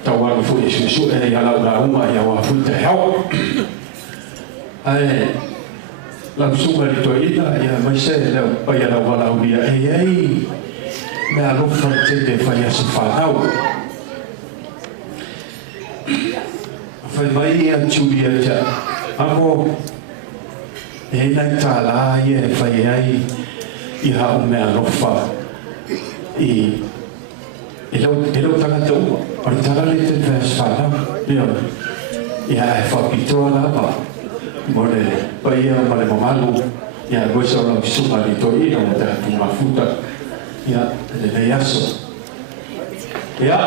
Tawa fu Yesu e ya la uma ya wa fu te hao ai la suma di toida ya mai se la pa ya la wala uia ei me alo fante de fa ya se fa hao fa mai ya churia ja amo e na tala ye fa ai i ha me alo fa i Elo tanga tau, ori tala le te vers whana, ia e whapitoa la pa, mo le paia ma le mamalu, ia goesa o la kisunga li toi ina o te hatu mafuta, ia le aso. Ia,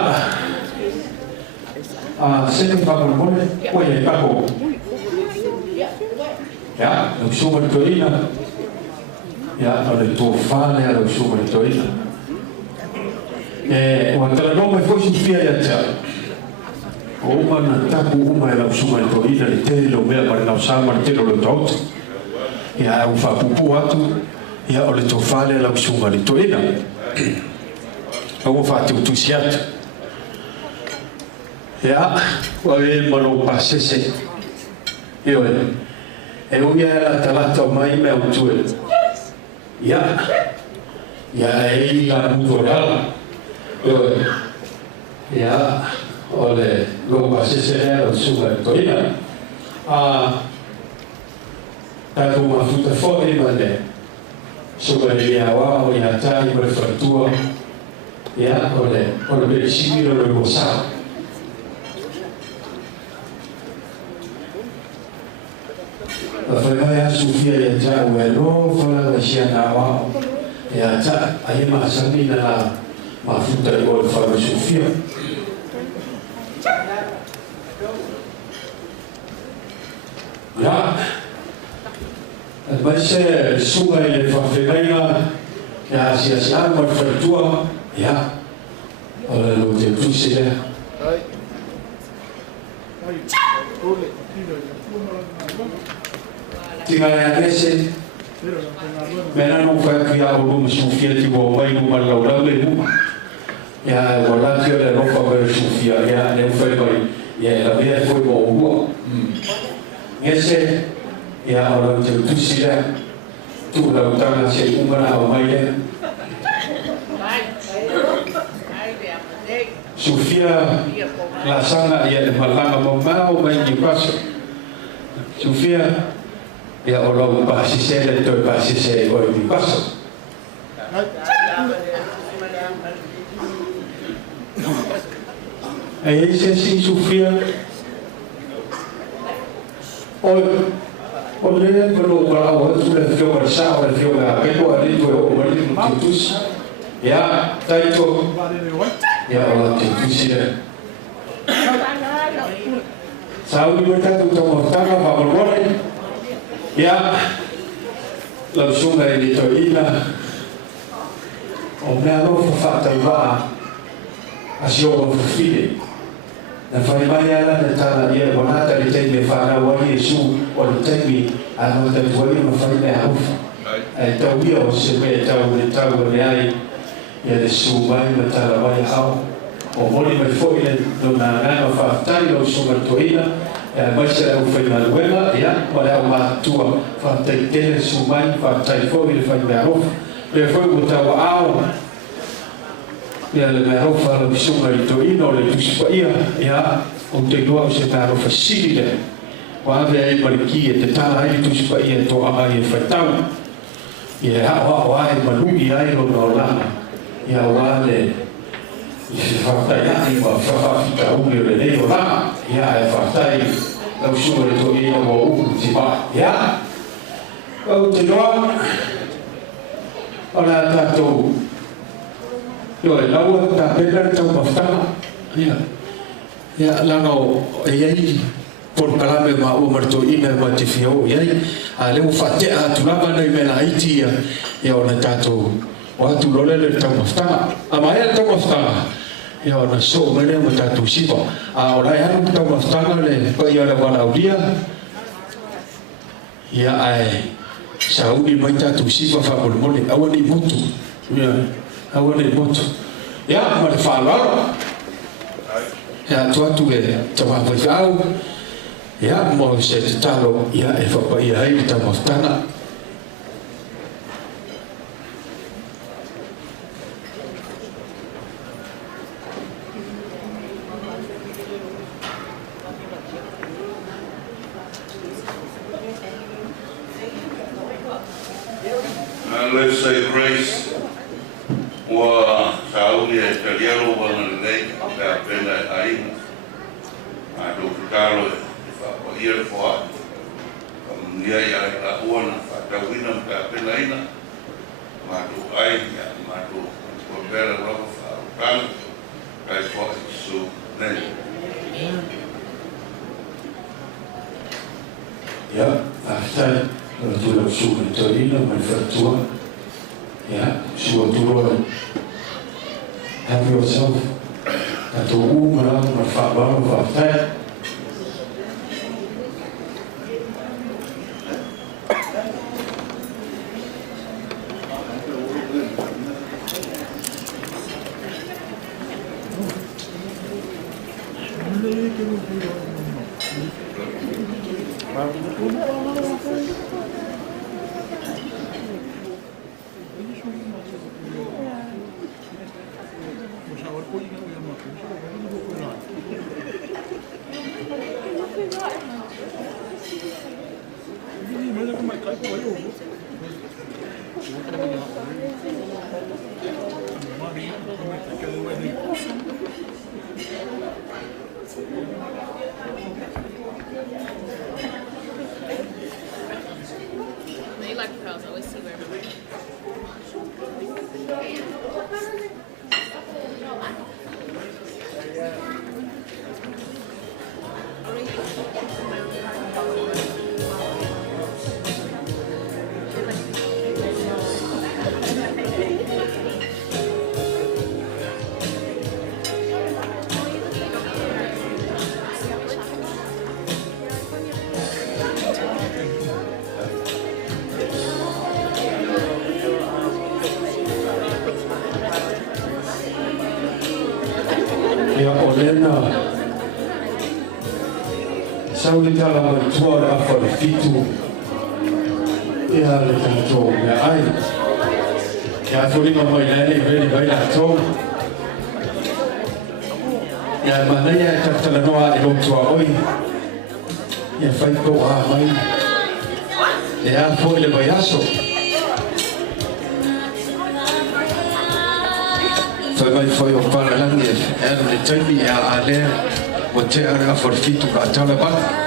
a sene whakamone, koe e kako. Ia, le kisunga li toi ina, ia o le tō whane a le kisunga li toi ina. O tala no mai foi Sofia ia tia. O uma na tapu uma ela usuma i toina le te lo mea mare nau sama le te lo le tauta. Ia u whapupu atu, ia o le tofale ela usuma le toina. O whate utusi atu. Ia, o e mano pasese. Io e uia ela talata o mai mea utue. Ia e ila mutorala. Ya, oleh lo pasese o suga toina a tato mafuta fori mane suga dia wa o ya tai per fatua ya oleh berisini lo bosa la fama ya Sofia ya ja o fala la siana wa ya ja ai ma sabina mafuta i o le whawe Sofia. Ia, mai se sunga i le whawhengainga ia asia ma whaitua, ia, o le lo te tusi lea. Tinga ea nese, mena no whai a o luma Sofia ti o mai luma laulau le luma. Ya wala tio le rofa per Sofia ya le fai mai ya la via foi bo ngese ya ora te tusira tu la utanga se umana o mai le Sofia la sanga ya le malanga mo mau mai ni paso Sofia ya ora ba si se le to ba si se o ni paso e ese si Sofia o le pero para o tu le fio para sa o le fio la que o ali tu o ali tutus ya taito ya o tutus sa u libertà tutto mortana va volare ya la sunga di toina o me hanno fatto va a sio fine na fai mai ala na tala ia bonata le tei me whanau a Yesu o le tei Ano te tuai ma fai me au. Ai tau ia o se me tau me ai. Ia le sumai ma tala mai au. O mori mai foi le no na ngana whaatai o sunga toina. Mai se au whai maruenga, ia, ma le au mātua whaatai tele sumai, whaatai foi le whai mea rofa. Le foi mo tawa ao. Ia le mea rofa la bisunga i toina o le tusipa ia, o te noa o se mea rofa siri le. Wa ave ai mariki e te tala ai tusipa ia to ai e whaitau. Ia hao ai malungi ai no na olanga. Ia wale i se whaatai ai ma whawhawhita ungi le nei o langa. Ia e whaatai lau sunga le toina o uku ti maa. Ia, au te noa, ala tātou. Ia e laua tā pena tau mawhtanga. Ia langa o ei por kalame ma o marto ina ma te fio ia a le fate a tulama nei mena Haiti ia ona tato o atu lole le tau mafta a mai le tau mafta ia ona so mene ma tato sipa a ora ia no tau mafta le pa ia le wala ulia ia ai saudi mai tato sipa fa por mole awani mutu ia awani mutu ia ma le fala ia tu e tava vai ia mo se te talo ia e whapai ai ta maftana. Let's say grace wa saudi e taliano wa nei ka pena ai a do talo ia le foa ia ia la uana ta wina ta penaina ma tu ai ya ma tu ko bela lo fa kan kai fo su nei ia aftai lo tu lo su in Torino ma fatua ia su tu lo have yourself tu uma ma fa ba ma aftai Sauli tala mai tua le afa le fitu ia le tātou mea ai ia atorima mai nene veli vai tātou ia manaia e tatalanoa e lotua oi ia whaiko a mai e a foi le vai aso whai mai foi o paralangi e le taimi e a lea o te ara forfitu ka Taliban.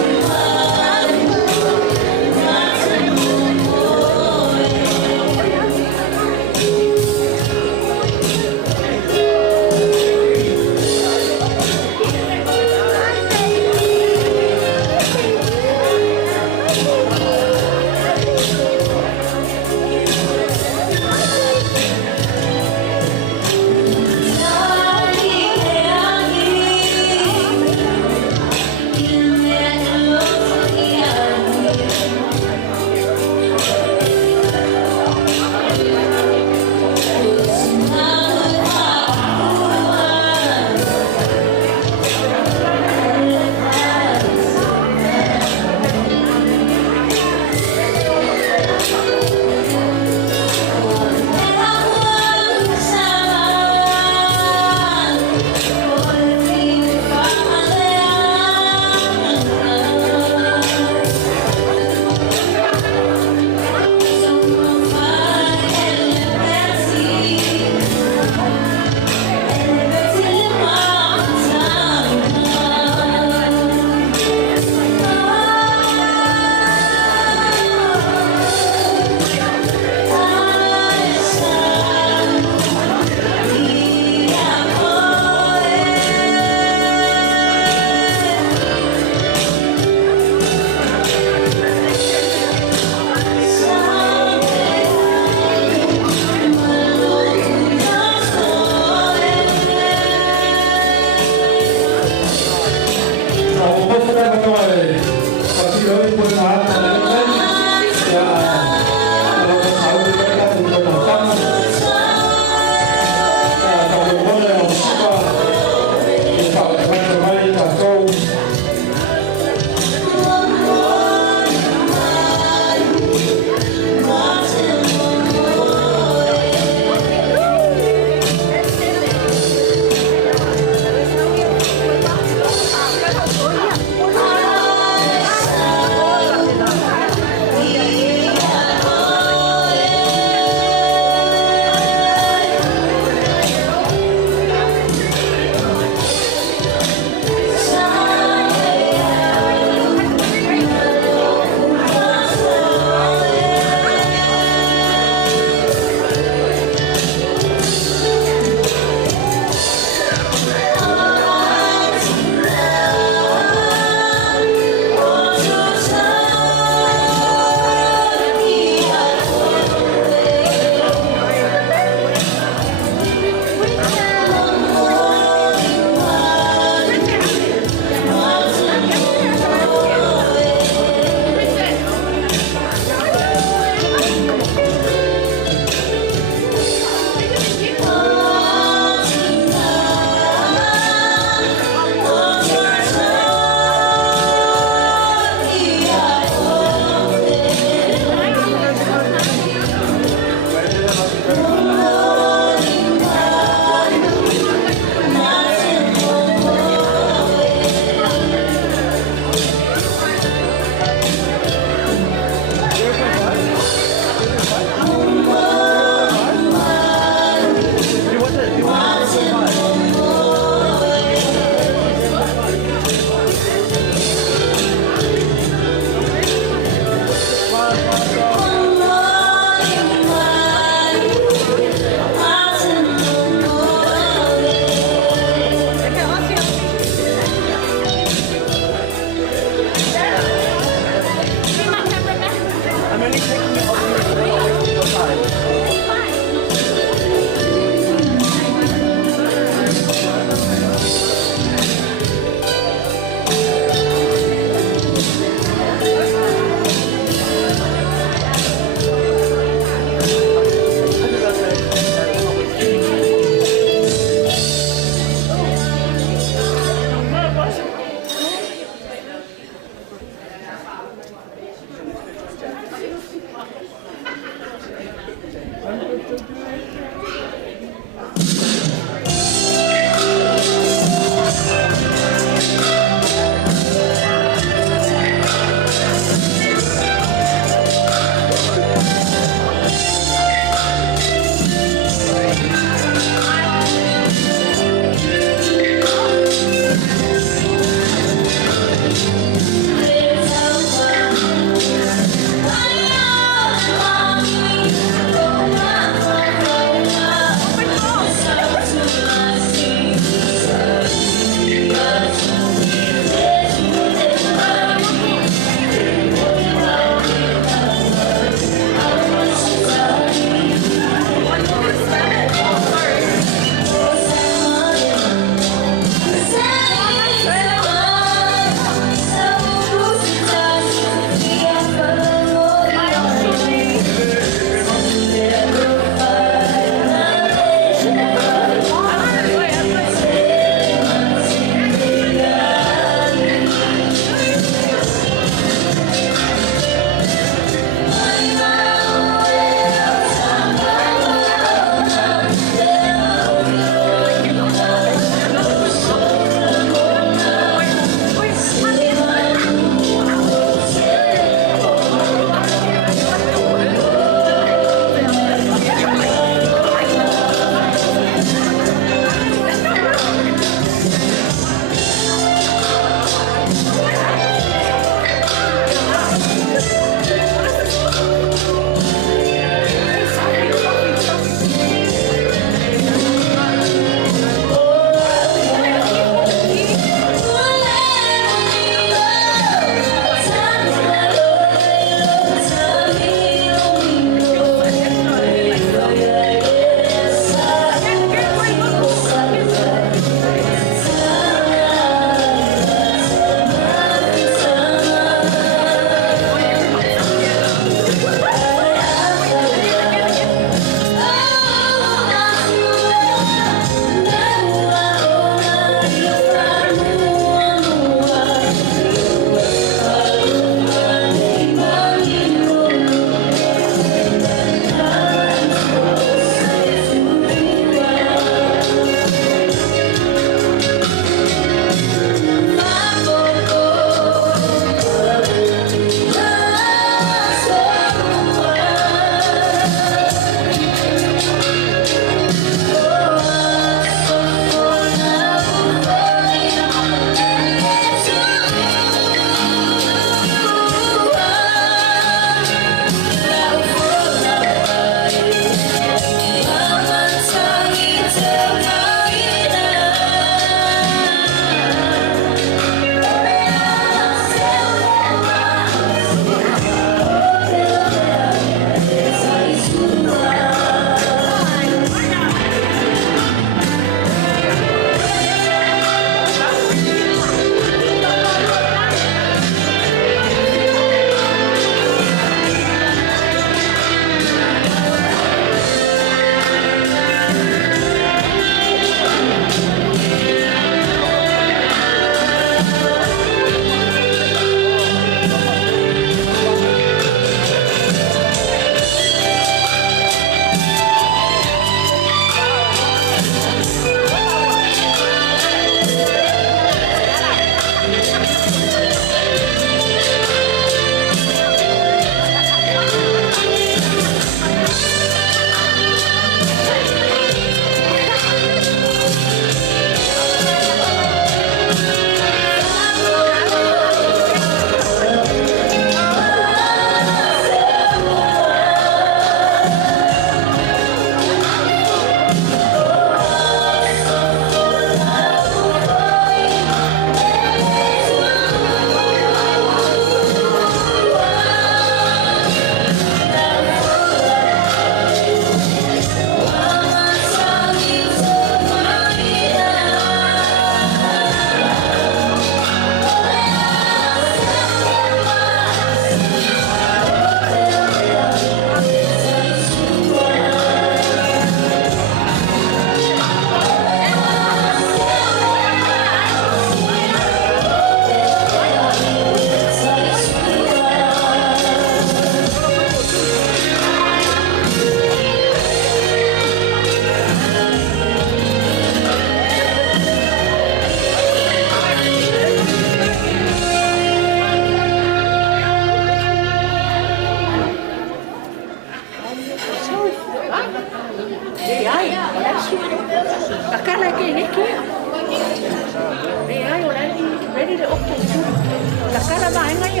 La cara va en ahí,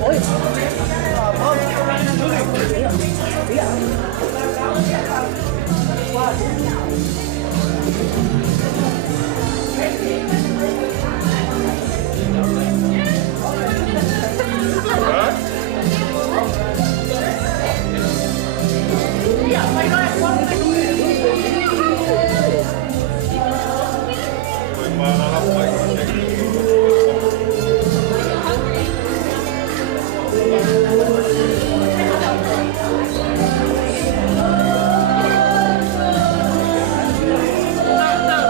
hoy. No.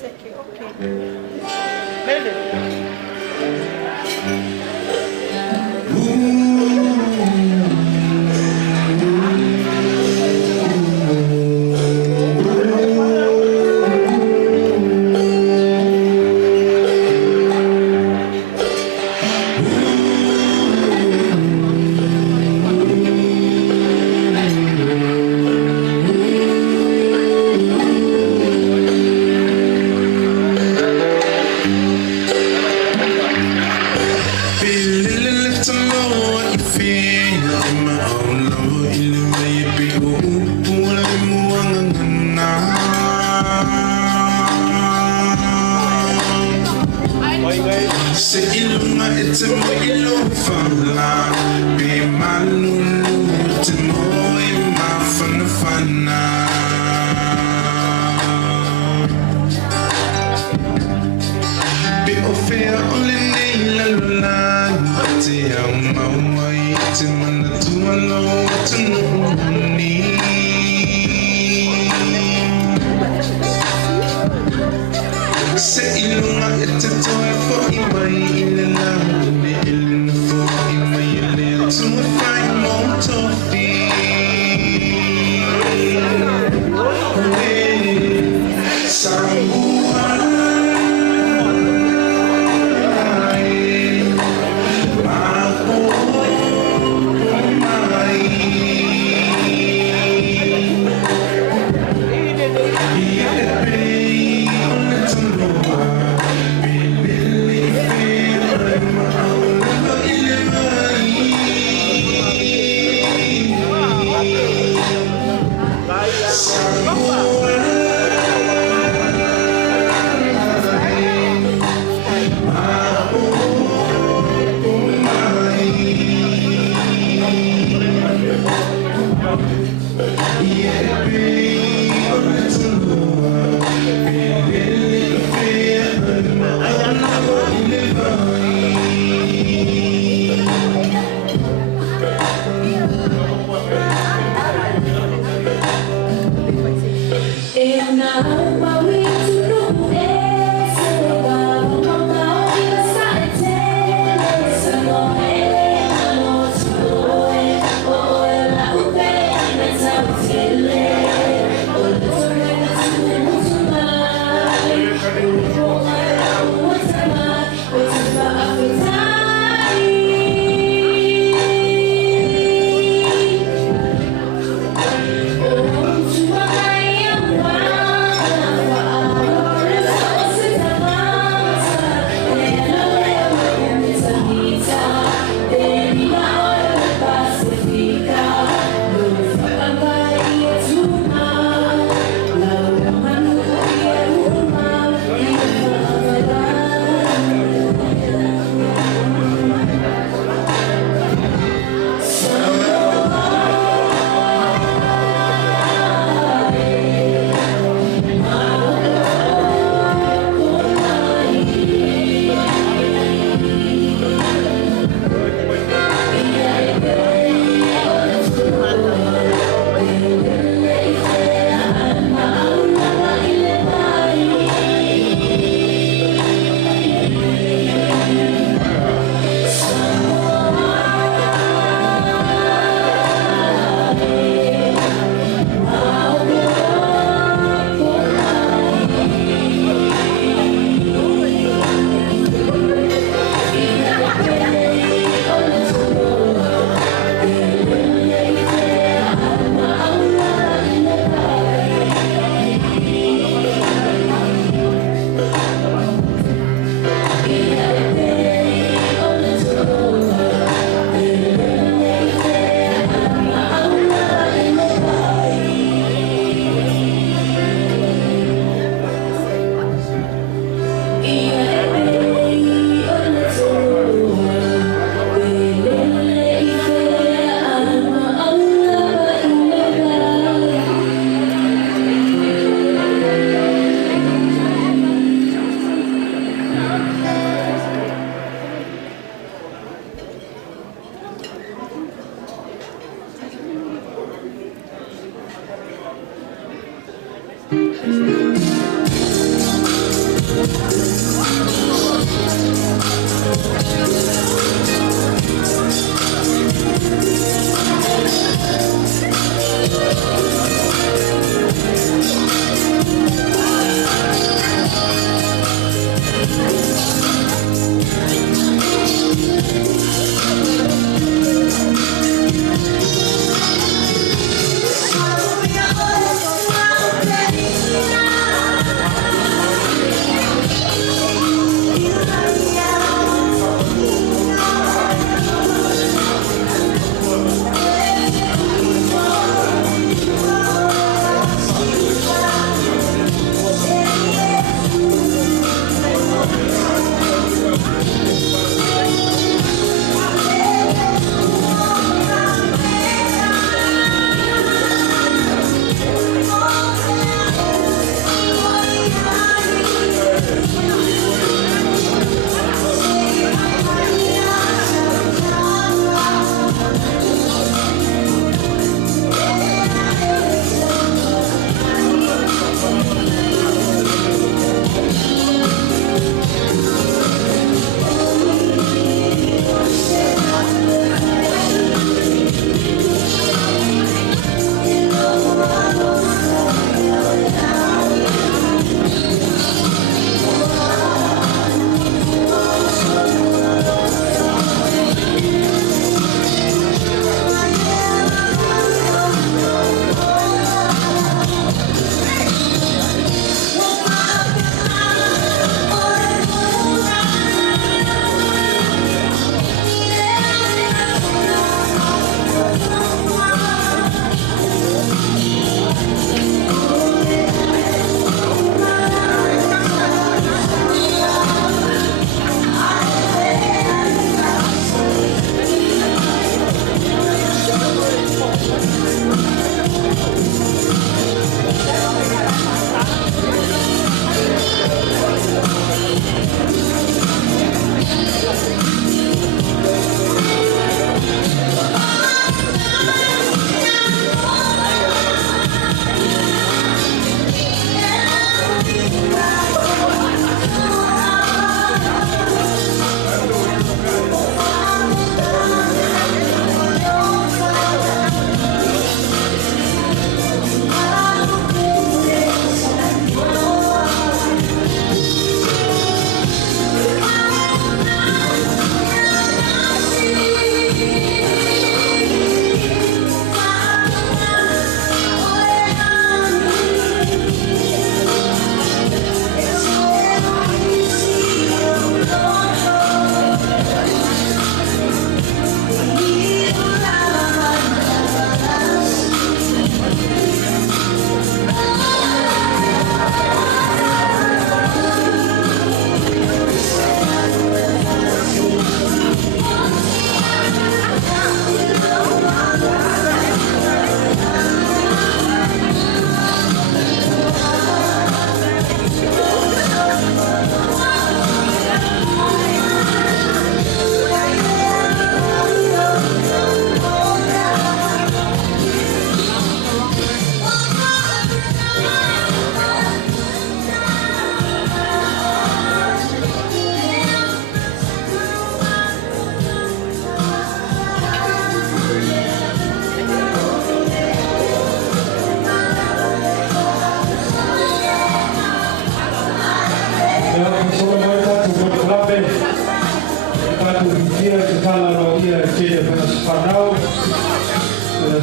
Seki, okei.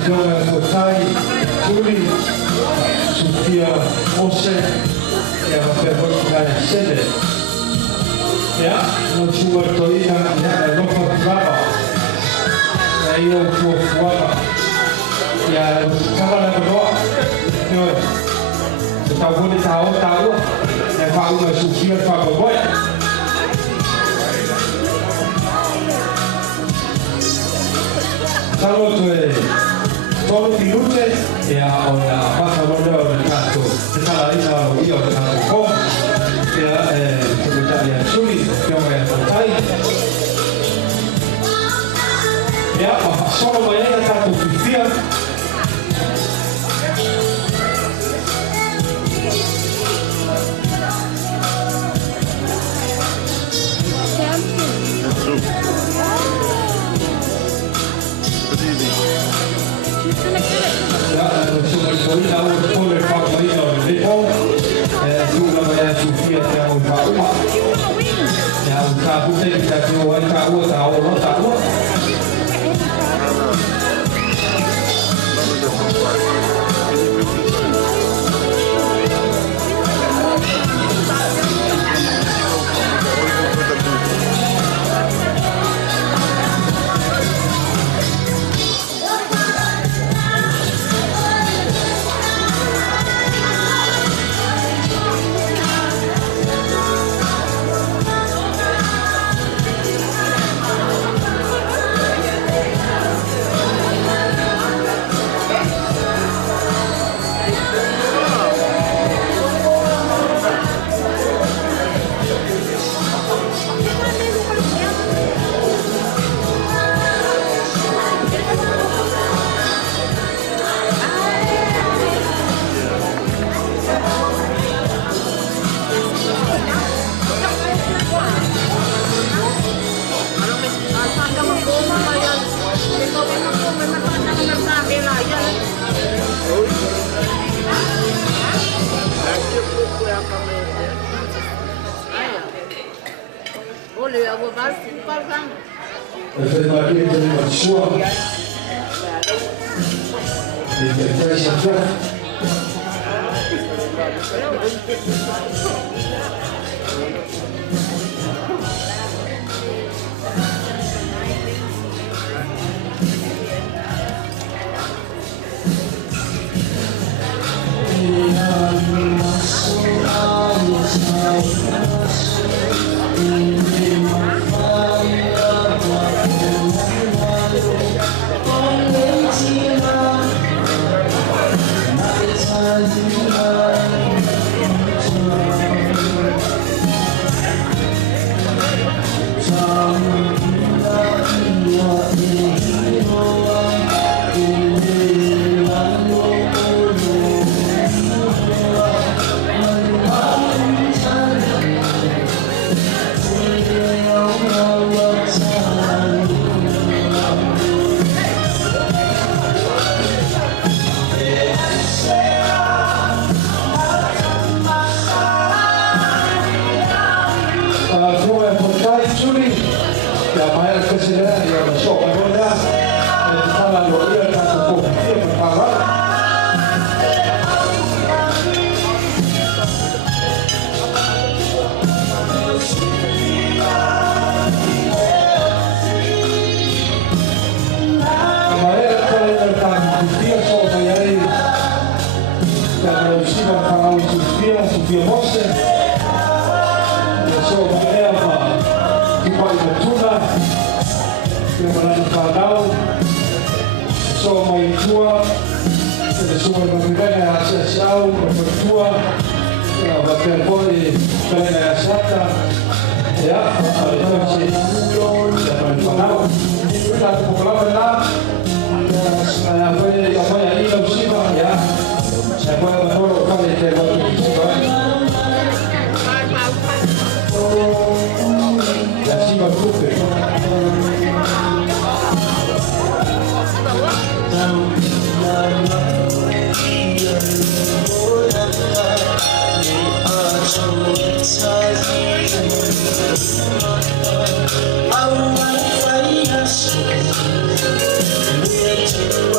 Jonga Fotai, Tuli, Sofia Mose, e a Pepper Sede. Ja, non ci vuole togliere, non fa brava. E io fu fuori. Ja, cada berdoa. Noi, se tahu boleh tahu, yang tahu nak Sofia tahu boleh. Kalau tu todo minute ya ona pasa volver al caso de cada día lo vio de cada con ya secretaria Suli que me está ahí ya solo mañana está oficial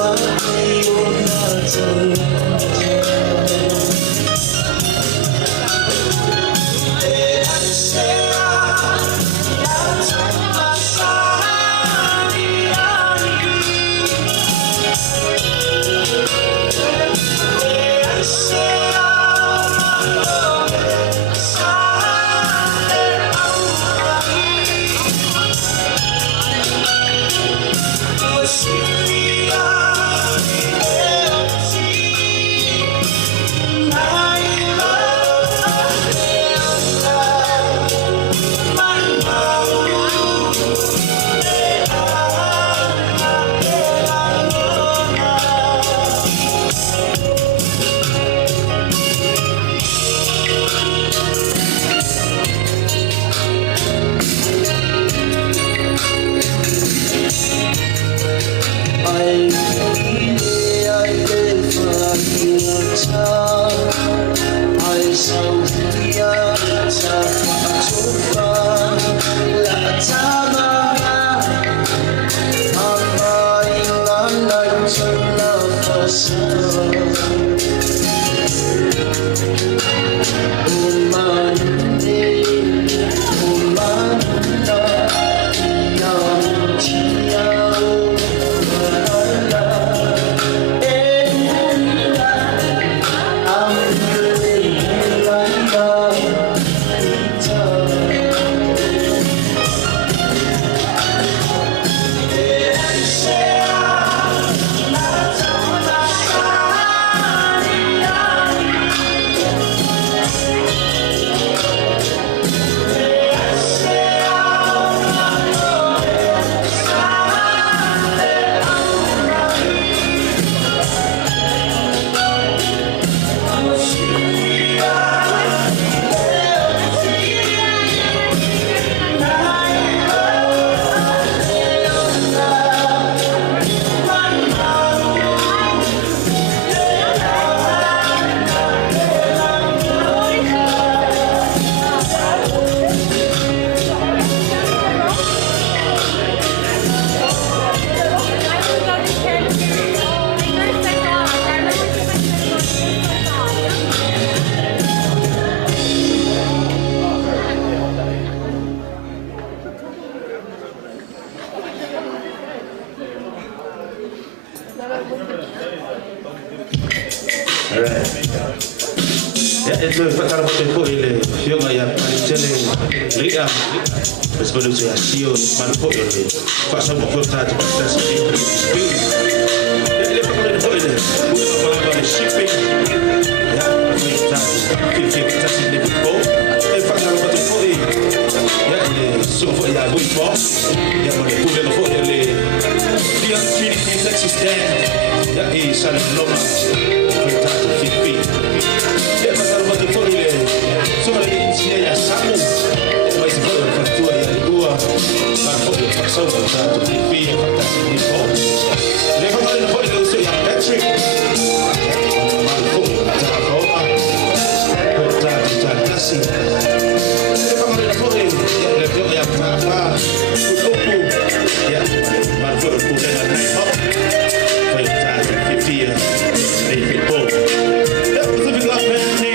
I Itu pasal foto ile sio ya chele liga sebelum saya sio manfaat ile pasal foto tadi kita sih ile foto ile bukan shipping ya kita sih di bawah pasal foto ya ile sofa ya buat ya boleh boleh foto ile dia Trinity Texas ya ini salah lama kita fit ya pasal foto ile sofa ile ya samu mas foto fatura ya dua foto pasal foto fit fantastic di bawah leva mal foto ile ya Patrick foto tak apa foto tak kasih leva mal foto ya leva ya apa foto ya mal foto dengan naik hop fantastic fit di bawah ya betul betul ni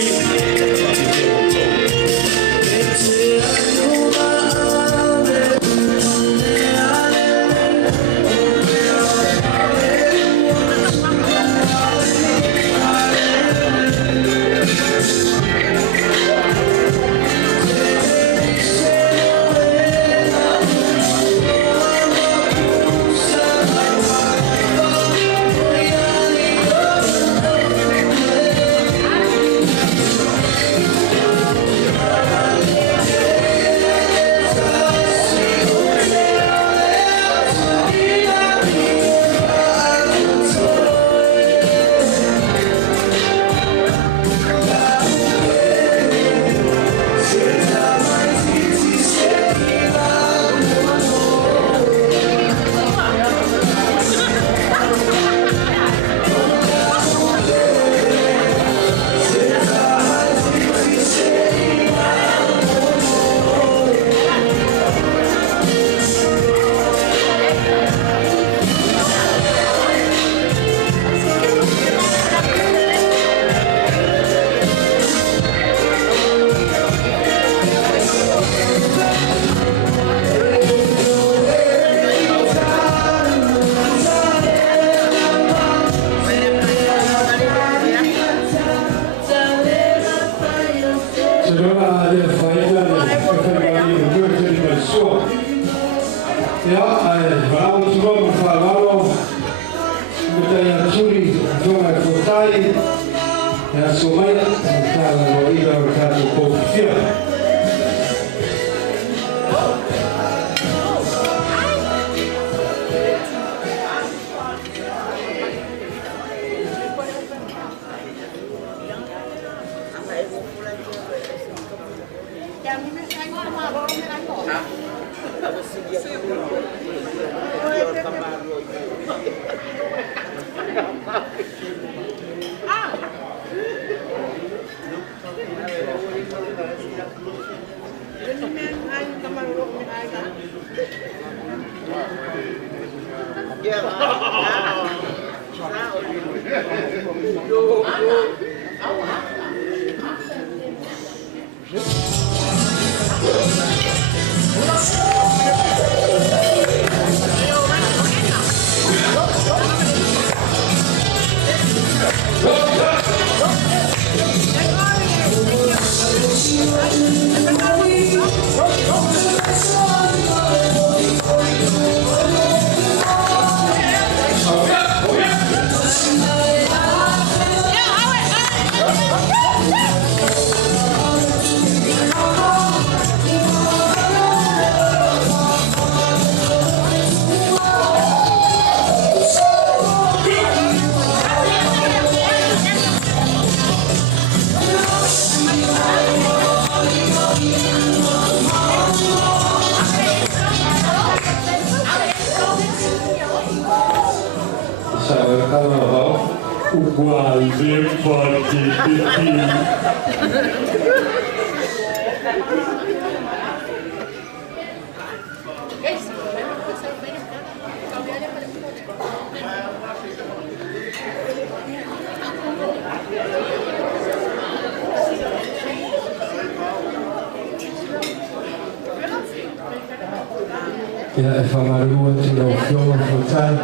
Ya efamaru atu no fioma futai.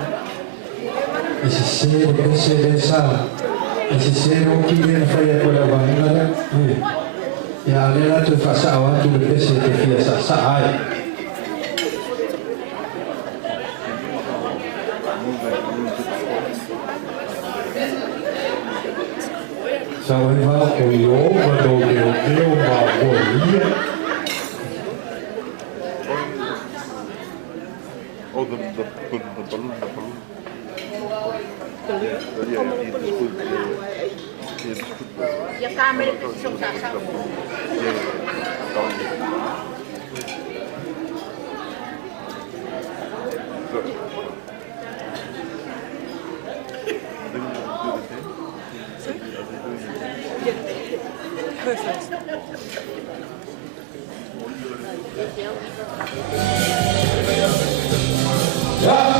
Ese ser de sa. Ese ser o que viene fai por a bangala. Ya alera tu fasa awa tu ese te fia sa ai. Sabe va ko yo va do que o va bolia. Oh, the balloon. Ya camera pisong sasang. Yeah.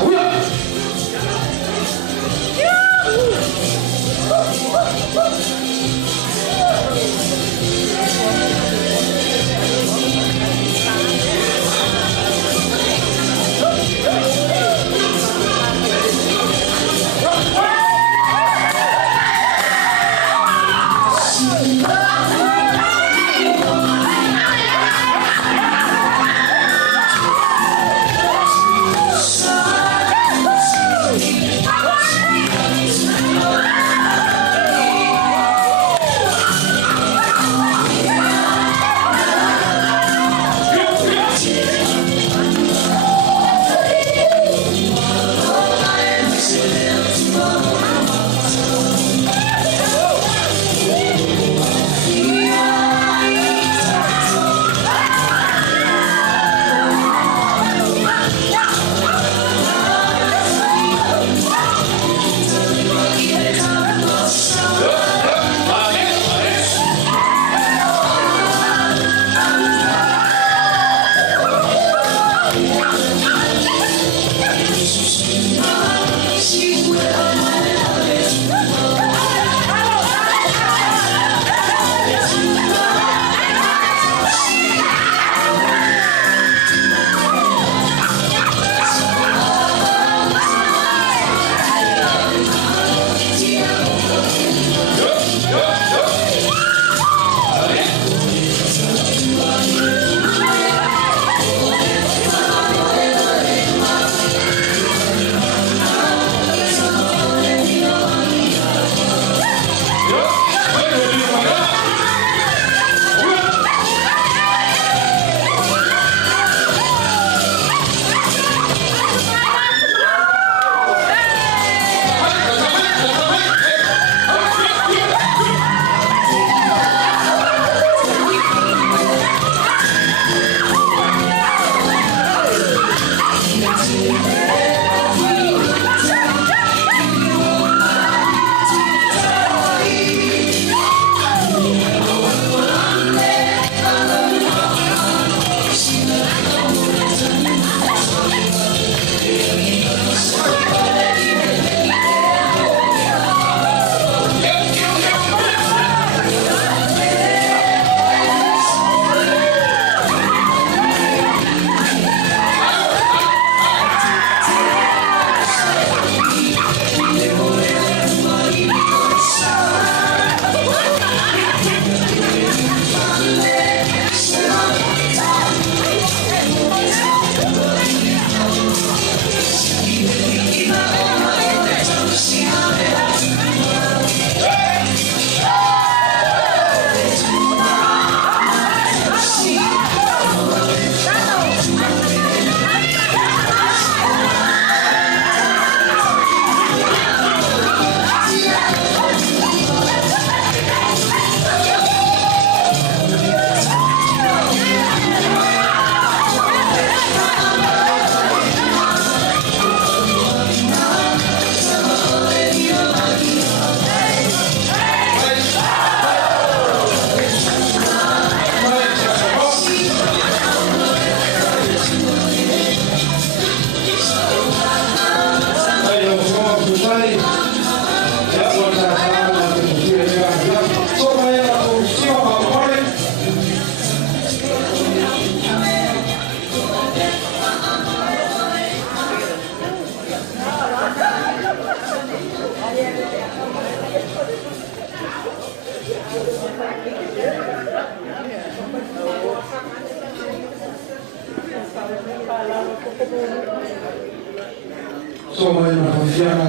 So mai mafafiana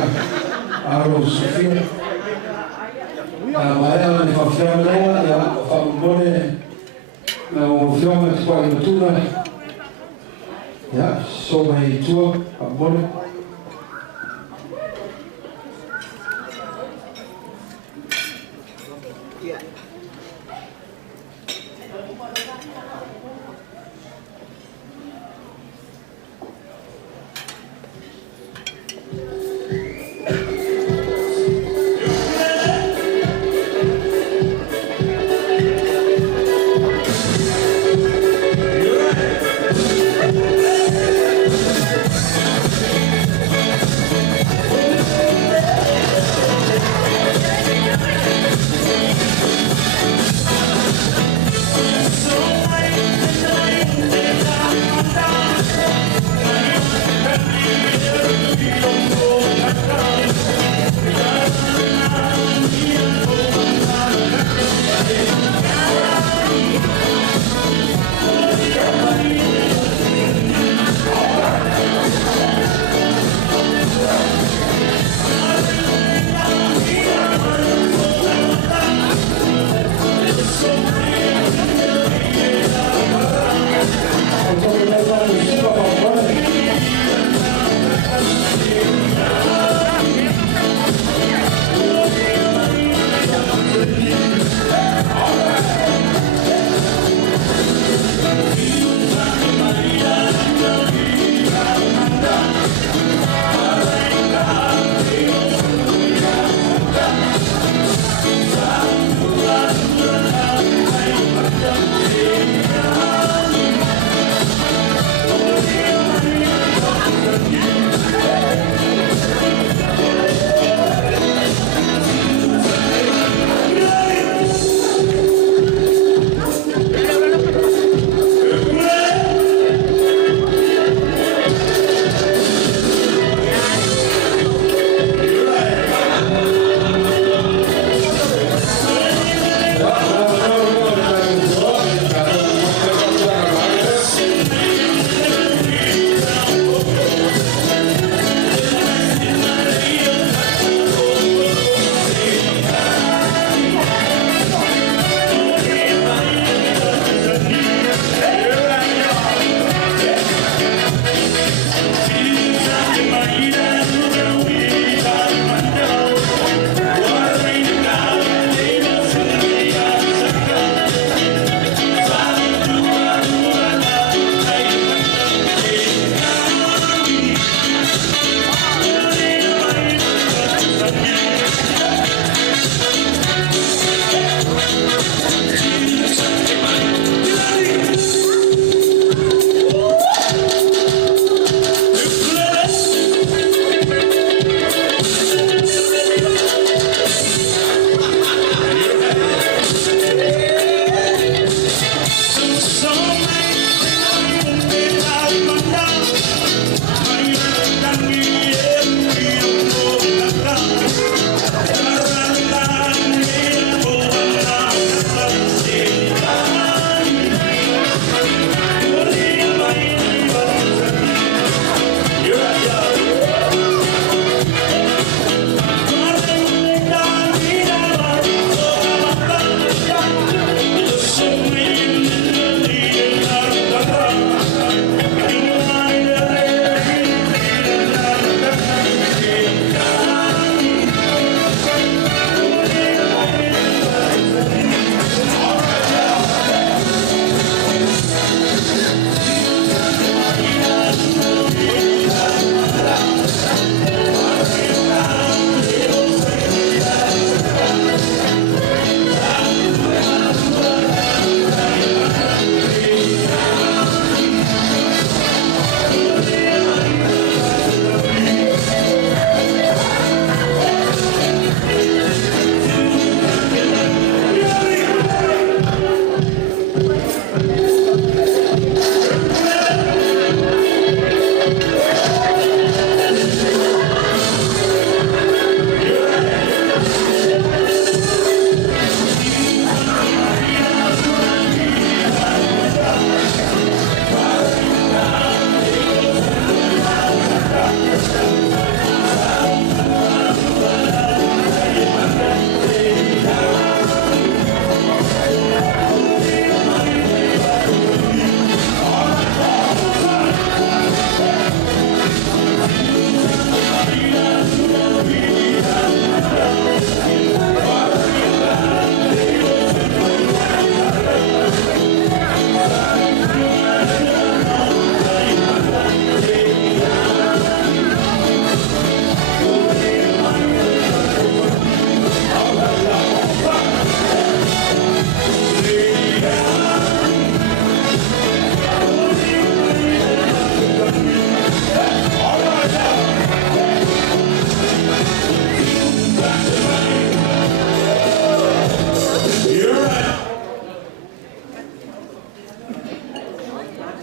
aro Sofia. Maea ni fafiana lea ya whamone na ufioma tikwa inatuna. Ya, so mai tua whamone. So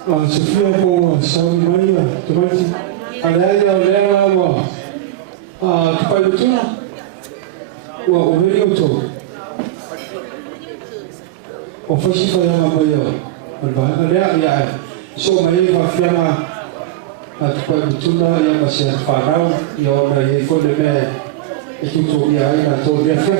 Sofia po Saudi Maria, tomati. Alaya lea wa tupalutuna wa uverioto. Ofasifa ya maboya. Alaya ya so mai fa fiama tupalutuna ya masih farau ya ona ye kole me ekitu ya ina to dia fe.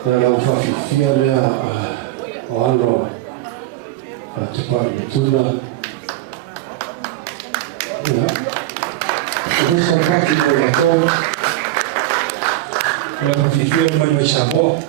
Dalam fafifia lea walo tupalutuna ya terus kaki bola la fafifia mai sabo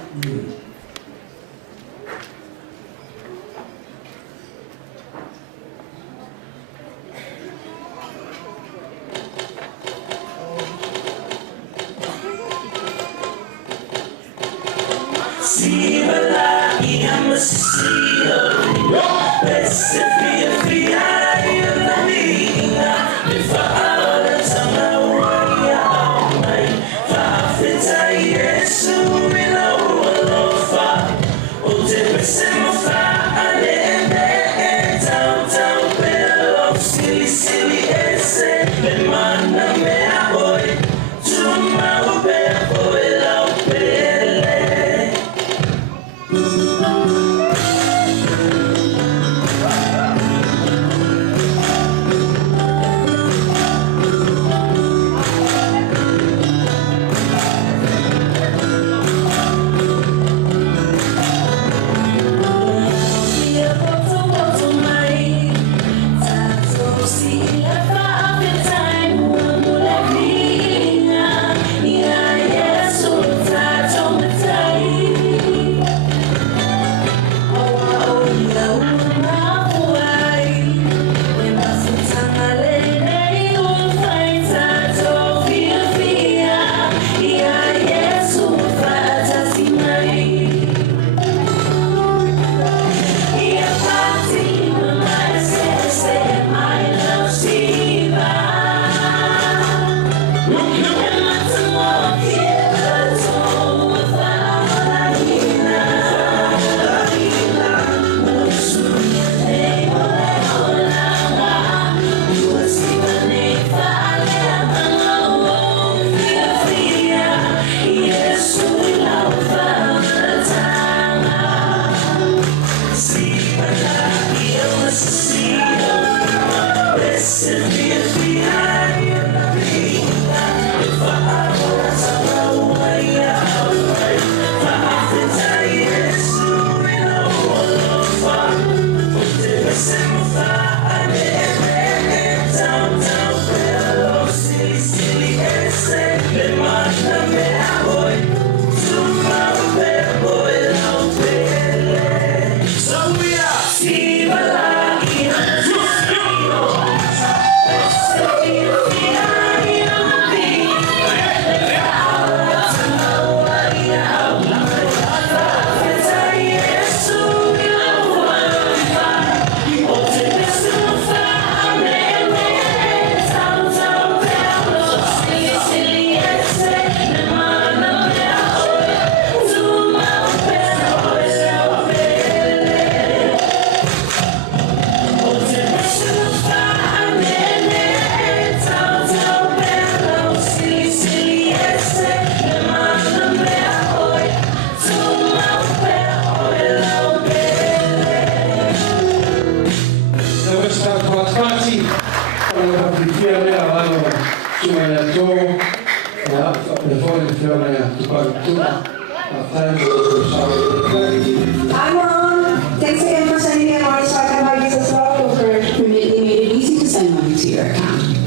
Thanks again for sending in our second budgets as well. For making it easy to send money to your account.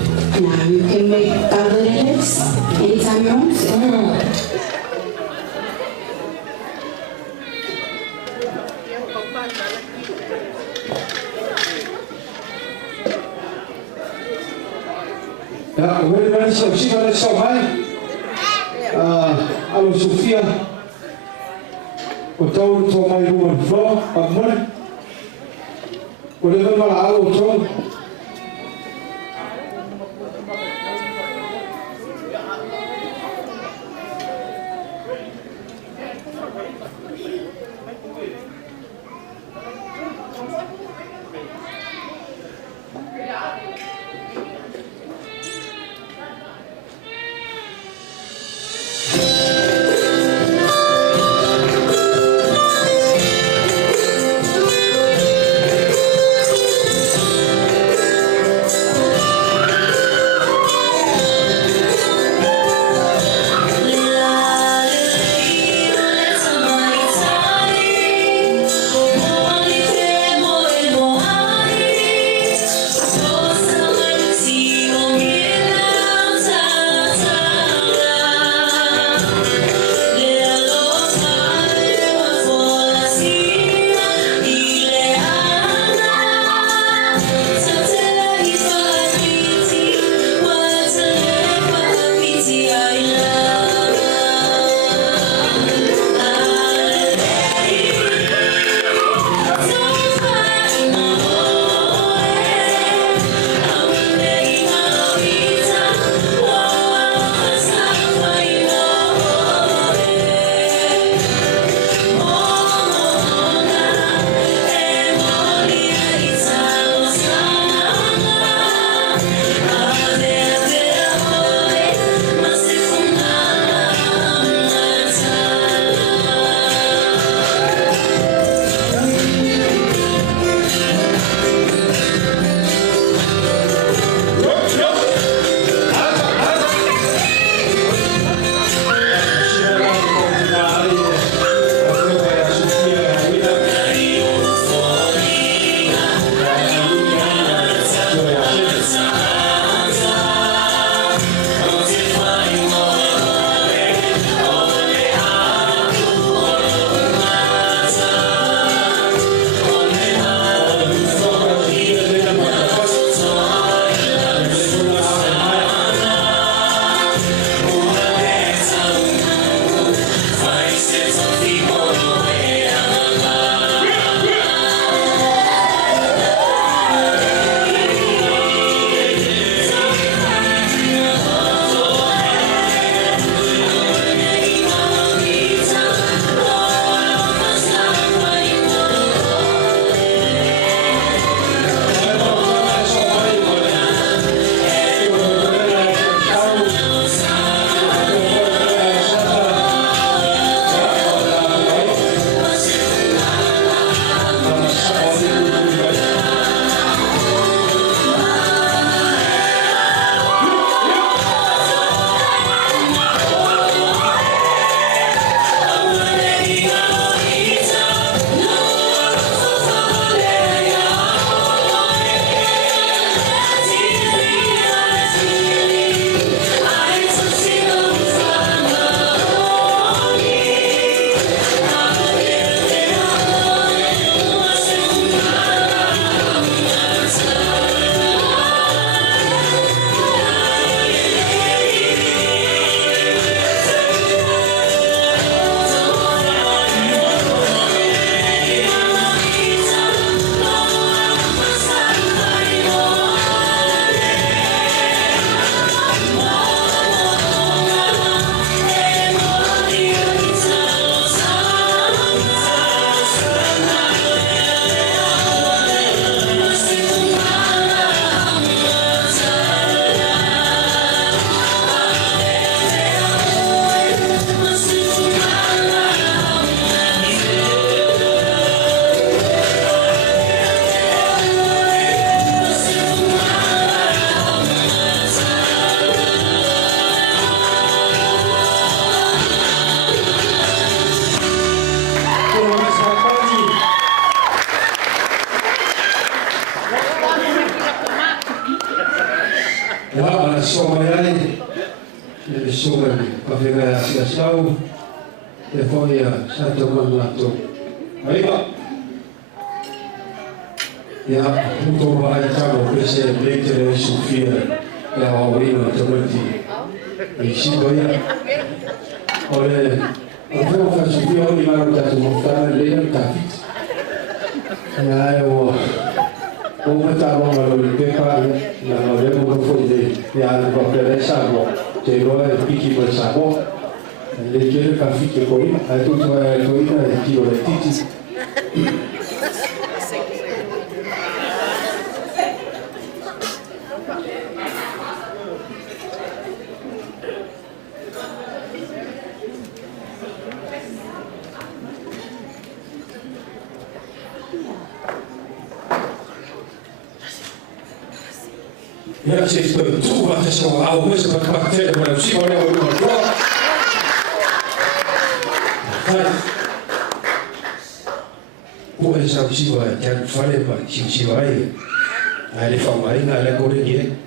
Now you can make calculators anytime you want to. Ya, wewe sio shida na sio hai. Alo Sofia. O tau to mai ruan flo, amore. O le mala alo to. Somalia, le soga pavega sia sau, e poi Santo Manlato. Arriva. Ya, tutto va a cabo queste lettere Sofia. ya o ino tomati i si boia ole o fa si dio ni ma ta mo ta le ta ya o mata mo lo ke pa na no le mo fo de ya na ko per sa mo te lo e piki per sa mo le che ka fi che poi a tutto è coita e tiro le titi Ja, se sto tu va se so a questo per partire per si vuole uno qua. Può essere si va a fare ma si va a le fa mai na le corre nie.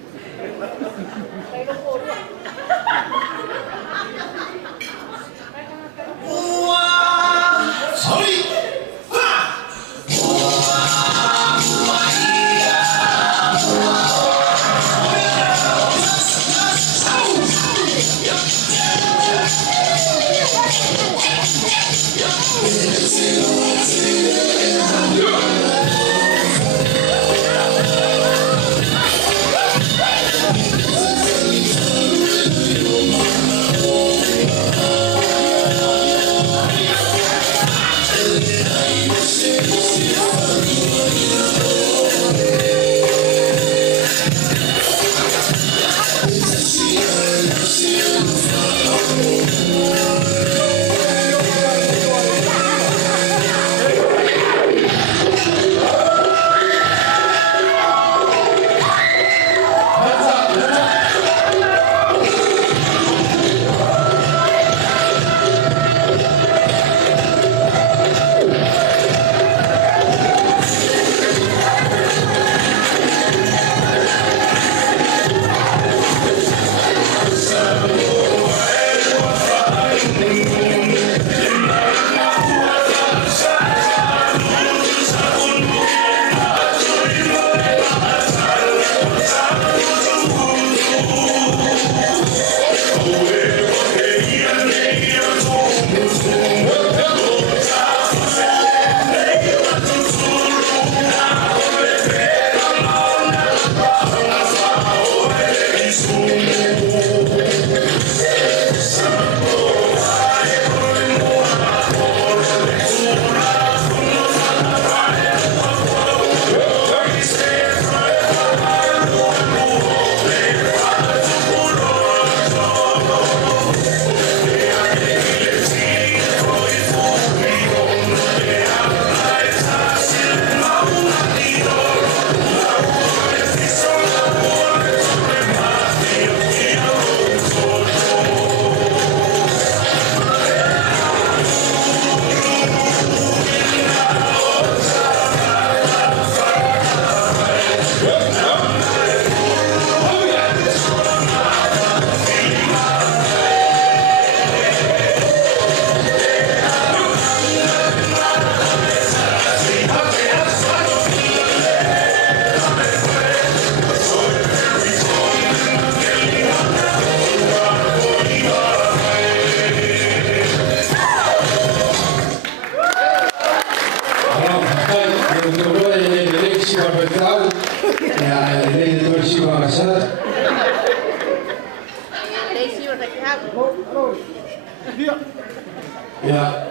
Ja,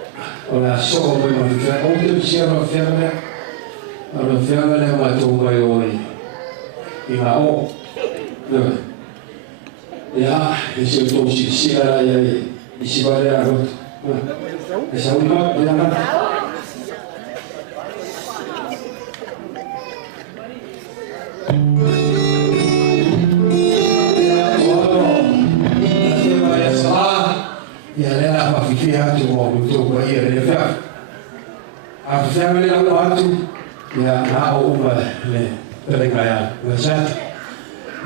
ora so come mi fa molto sia la fiamma le ma tu mai oi. Ina o. Ja, is het toch sia is wel ja goed. Is ook nog ja. Ya le la pafikia tu mo tu ko ia le fa. A fa me la wa tu ya na o ma le le kaya. Na sa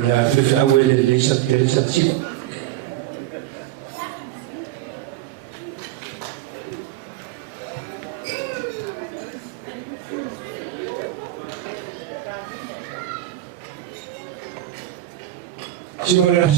ya fi awel le sat ke sat si. Quiero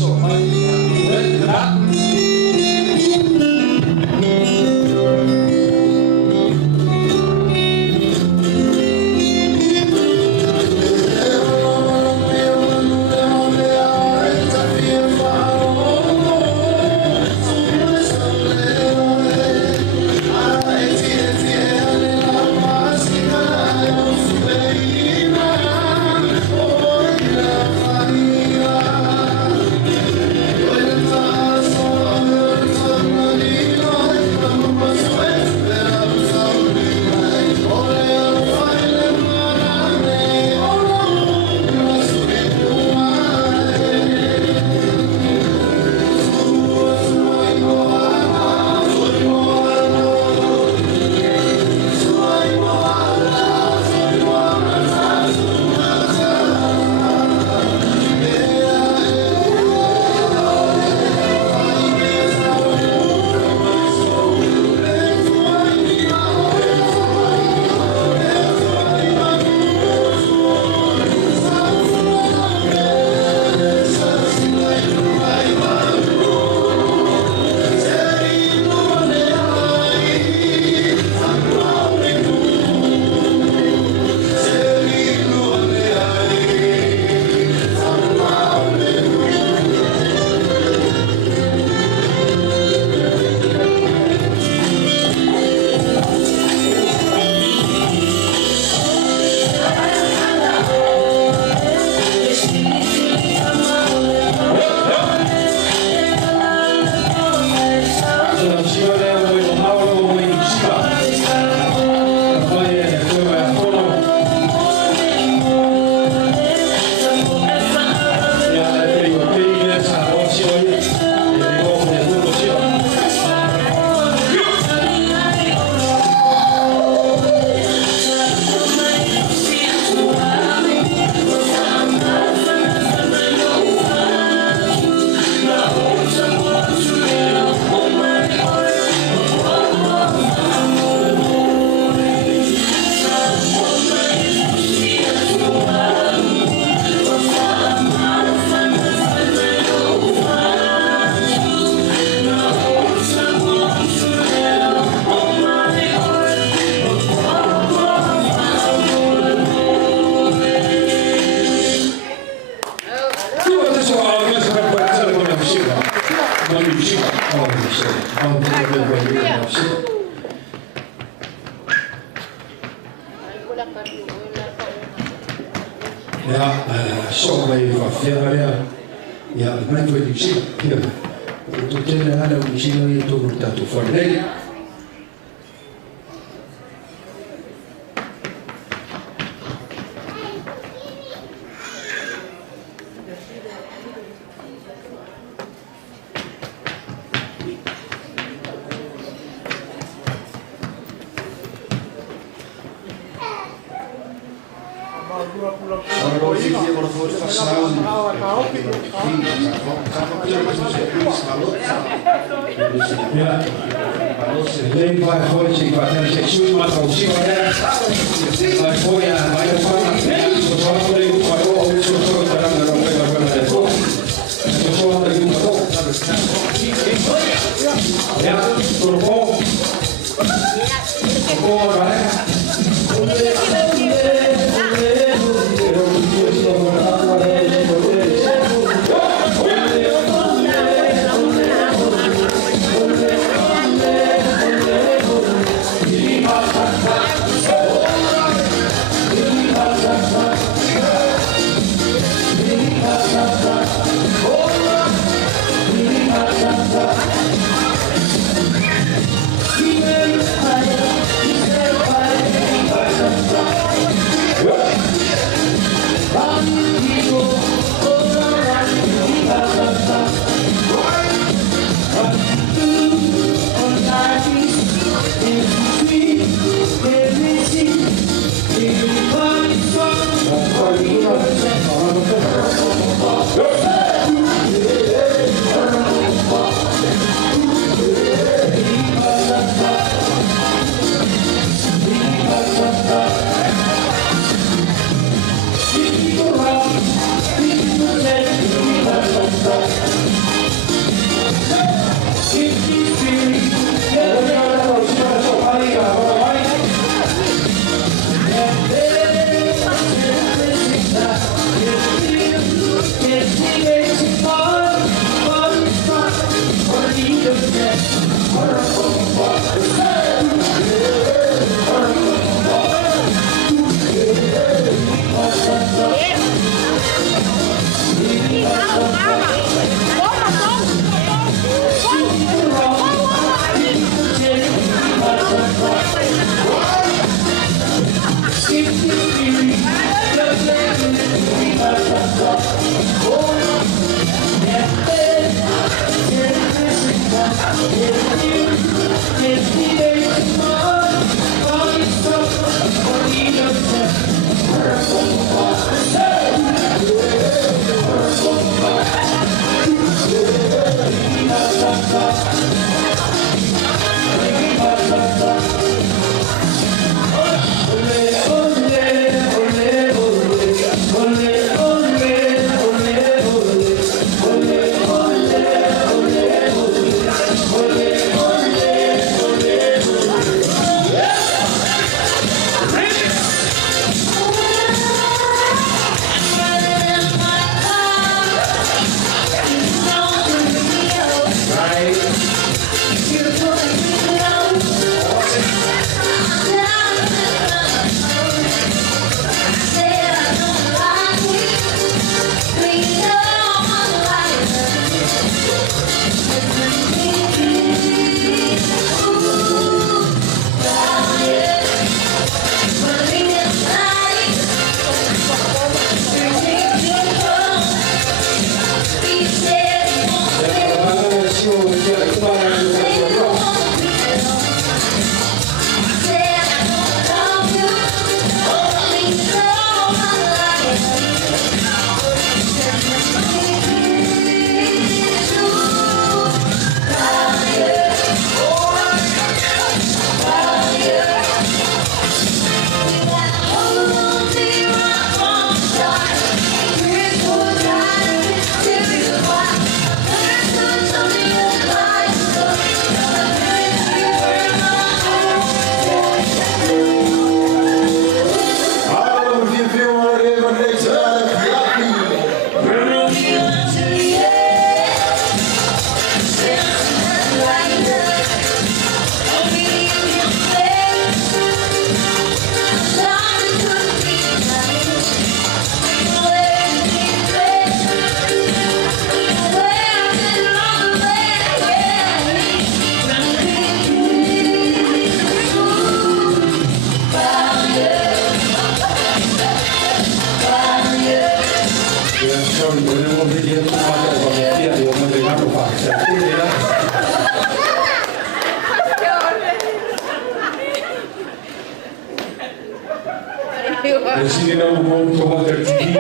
Sini na umur coba tertinggi.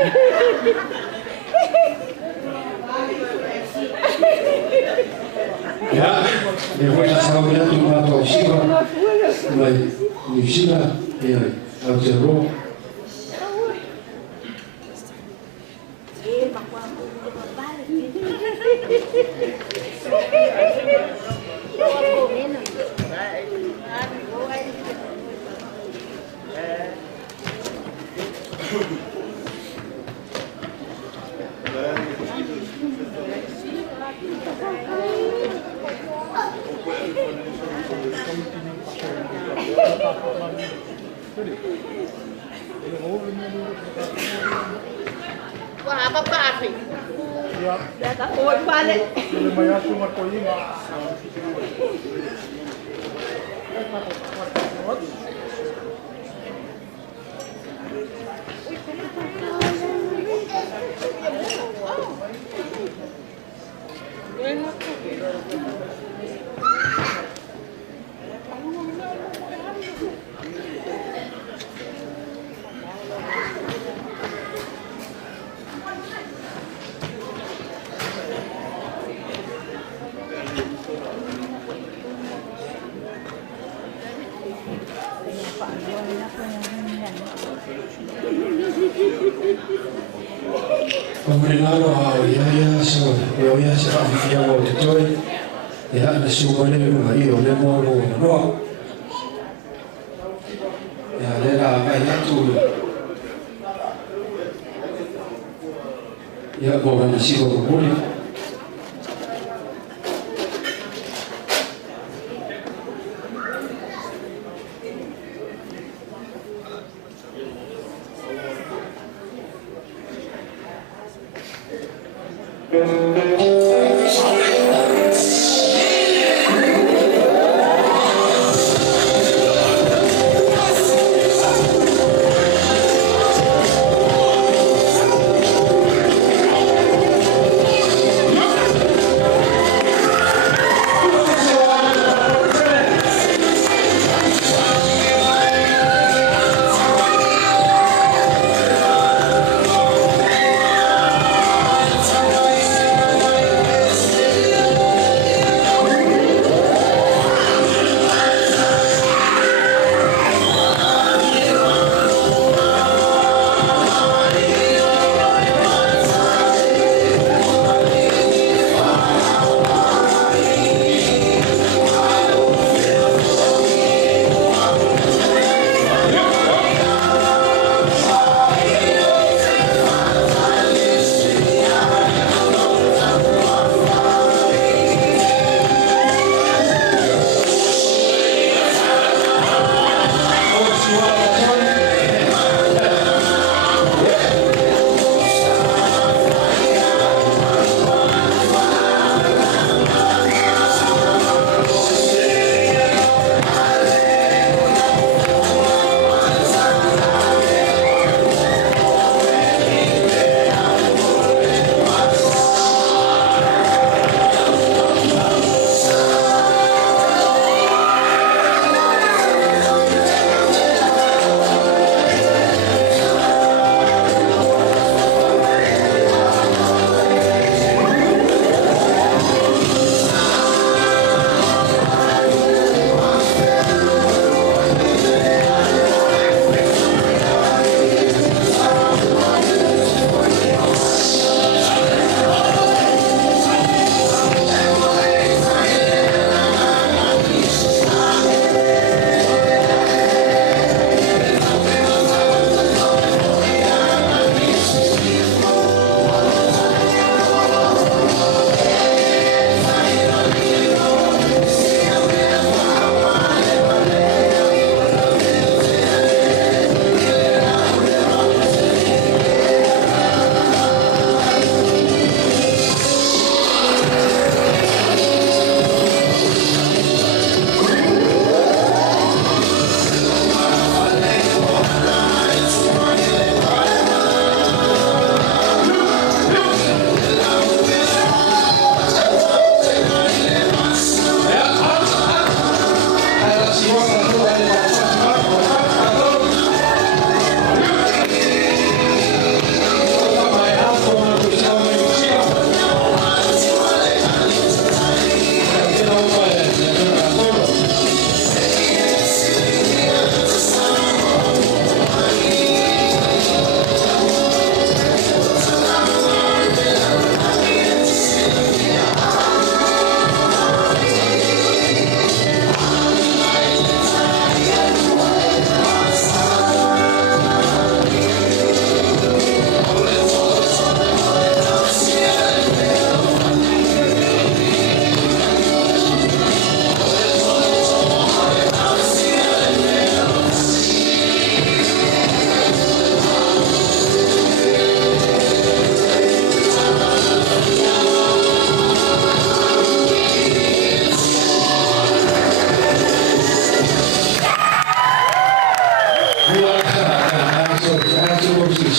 Ya, depois da saúde tu matou o Chico, mas o Chico observou. Wah, apa api? Ya, tak kuat balik. Pemenalo ya so ya sa afia mo toy ya na sumane mo iyo le mo no ya le la ba ya tu ya mo na si ko ko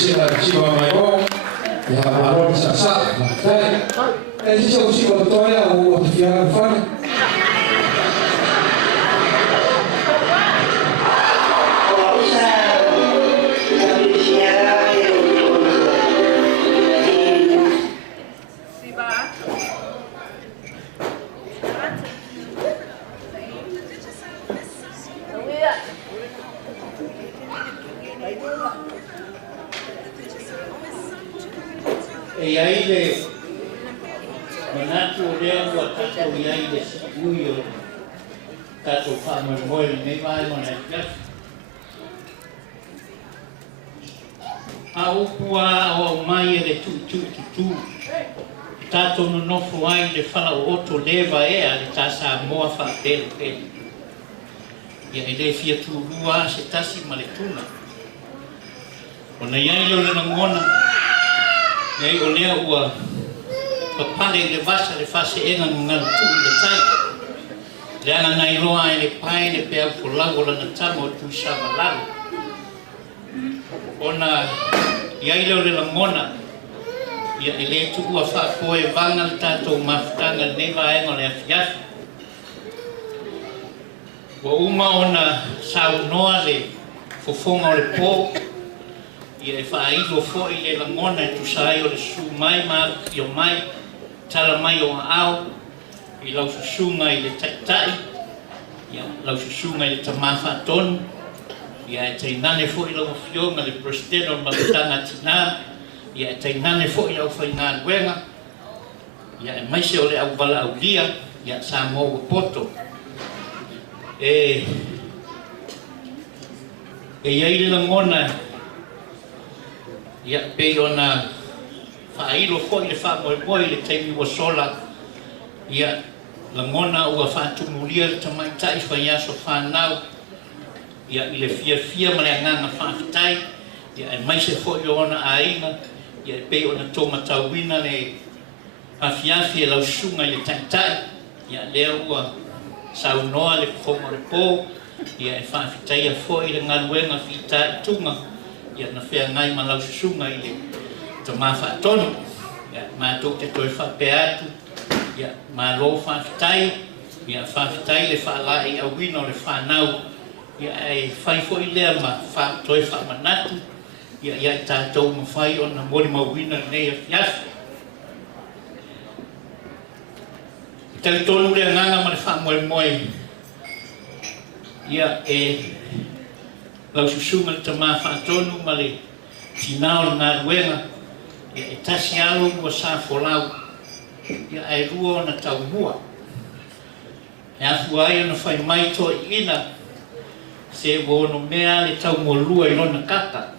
sila siwa mayo ya maror sasa tai sisi usiku toya au kufiana kufanya yaile manatu leo watatu yaile huyo tatu kama moyo ni mai mwana au kwa au mai le tu tatu no foi le fala auto leva le tasa moa fa del ya ile fia tu lua se tasi maletuna ona yaile le ngona nei o lea ua papale le vasa le fase enga ngal tu le tai le ana nai roa le pai le pe au lago la tamo tu sava ona ia ile le mona ia ile tu ua fa ko e vanga tato maftanga ne va enga le afias wa uma ona sau noa le fofonga le po ia e whaaigo fo i le langona e tu sai o le su mai ma o mai tala mai o au i lau susunga i le taitai ia lau susunga i le tamafa tonu ia e tainane fo i lau fionga le prosteno ma tanga tina ia e tainane fo i lau whainga luenga ia e maise o le au vala au lia ia sa mo poto e ia i le langona ia pe ona failo foi le fa mo le temi o sola ia la mona o fa tu mulia le tamai tai fa ia so fa nau ia ile fia ma le nganga fa tai ia e mai se foi ona ainga ia pe ona toma tawina le afiafi la sunga le tai ia le o sa no le fomo le po ia e fa tai foi le ngaluenga fita tunga ia na fea ngai ma lau susunga i le tamafa tono ia ma tou te toi whapeatu ia ma lo whawhitai ia whawhitai le whalai a wino le whanau ia e whai fo i lea ma toi whamanatu ia i tātou ma whai o na mori ma wina nei a fiafi tali tonu lea nganga ma le whamoe moe ia lau susunga le tamafa tonu ma le tinao na luenga ia e tasi alo ua sa folau ia e rua na tau mua e afu ai na whai mai to ina se wono mea le tau molua i lona kata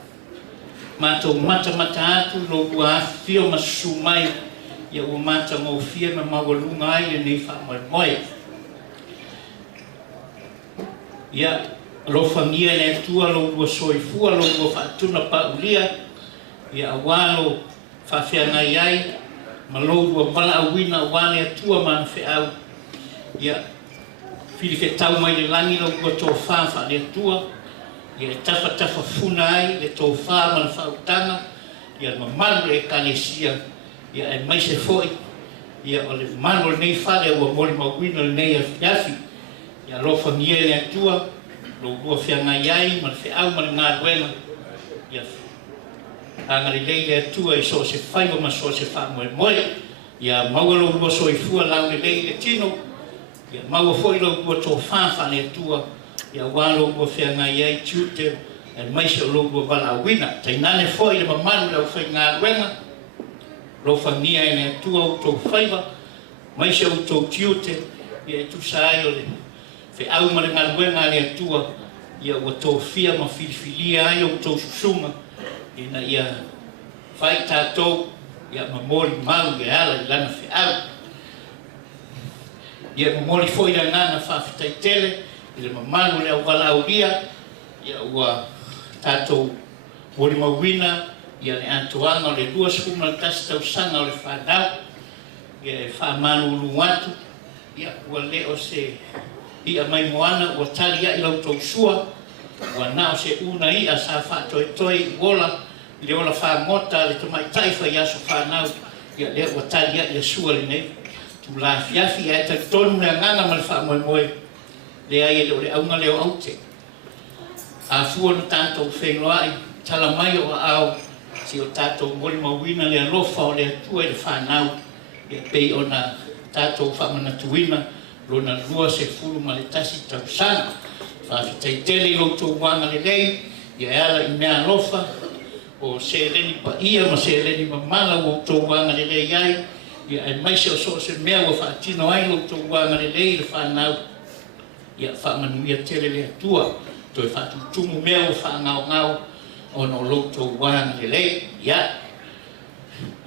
ma tau mata atu lo ua fio ma susu mai ia ua mata ngau fia ma mawalunga ai e nei wha moe ia lo famia le tua lo ua soifua lo ua whaatuna paulia ia awalo whawhia ai ma lo ua wala awina wale atua ma whiau ia whiri ke tau mai le langi lo ua tō whawha le atua ia e tafa funa ai le tō wha ma le whautanga ia ma manu e kalesia ia e mai se foi ia o le manu nei whale ua mori mawina le nei a fiafi ia lo famia le atua lo ua whianga iai ma le whiau ma le ngā ruenga ia anga le leile atua i so se whaiwa ma so se wha moe ia maua lo ua so i fua lau le leile tino ia maua foi lo ua tō whawha le atua ia walo ua whianga iai tiute e maise o lo ua wala awina tainane foi le mamalu lau whai ngā ruenga lo whania e le atua o tō whaiwa maise o tō tiute ia e tu saai o le whiau ma le ngā ruenga le atua ia ua tō whia ma whiliwhilia ai o tō susunga ina ia whai tātou ia ma mori mau e ala i lana whiau ia ma mori fo i la ngana whawhitai tele i le mamanu le au wala au lia ia ua tātou mori mawina ia le atuanga o le 2 sefuma le tasi tausanga o le whanau ia e whamanu ulu watu ia ua leo se ia mai moana ua tali ia i lau tau sua ua nao se una ia sa whatoe toi wola I le ola whangota le tamai taifa i aso whanau ia lea ua tali ia sua le nei. Tu la fiafi e ta tonu le nganga ma le wha moe moe. Le ai le aunga leo aute. A fua no tātou whenua ai, tala mai o au, si o tātou mori mawina le alofa o le atua i le whanau, ia pei o na tātou whamana tuina, lona lua se furu ma le tasi tau sana, whawhitai tele i loutou wanga le lei, ia ala i mea alofa, o se leni pa ia ma se leni ma mala o loutou wanga le lei ai, ia e maise o so se mea o whaatino ai loutou wanga le lei le whanau, ia whamanuia tele le atua, toi whatutumu mea o whangau ngau o no loutou wanga le lei, ia.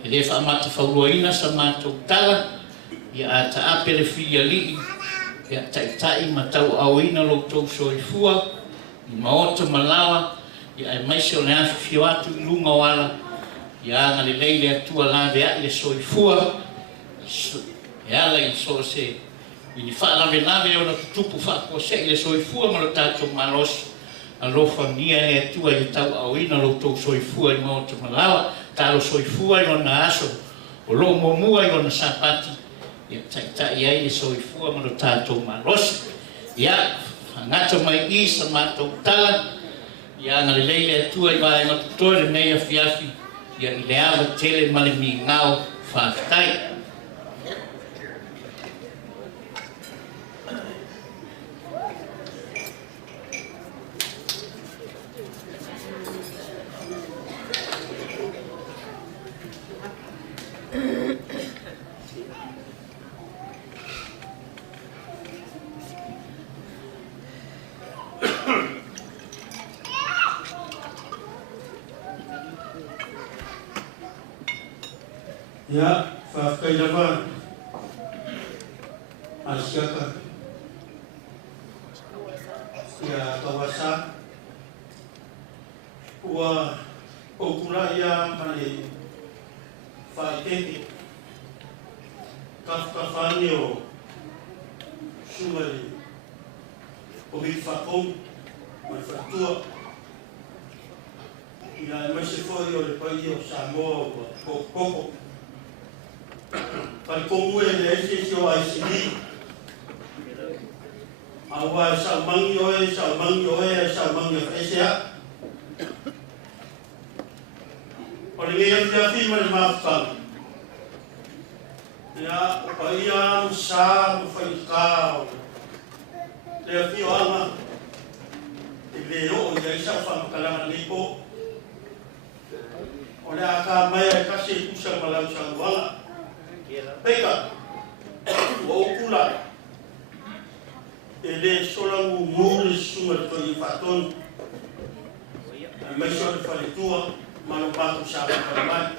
E le whamata whauroina sa mātou tala, ia a ta apere whia lii, ia taitai ma tau auina loutou soifua, i maota malawa, ia e maise o le afi fio atu i lunga wala, ia anga le lei le atua la vea le soifua, e ala i so se, i ni whaalawe lawe o na tutupu whakua se i le soifua ma lo tātou malosi, a lofa nia le atua i tau auina loutou soifua i maota malawa, talo soifua i ona aso, o lo momua i ona sapati, ia taitai ai le soifua ma lo tātou malosi. Ia, ngata mai i sa mātou tala, ia nga le leile atua i wae matutoe le nei afiafi, ia i le awa tele ma le mi ngao whaafitai. Ya, whaakai rawa asiaka ia kawasa ua okura ia mane whaitete kafkafane o sumari o hi whakong mai whatua ia maise fwoi o le pai o Samoa o Kokoko Pai kongu e le ese o ICD. Awa sa mangi oe, sa mangi o esea. O le ngea fia fima le mafutang. Ia, o pa ia sa mawhaikao. Le fio anga. E le o ia isa whamakalama lipo. O le aka mai e kase kusa malau sa wanga. Peka, o kula, ele solangu muri suma to i faton, meso de falitua, malo pato sa mai.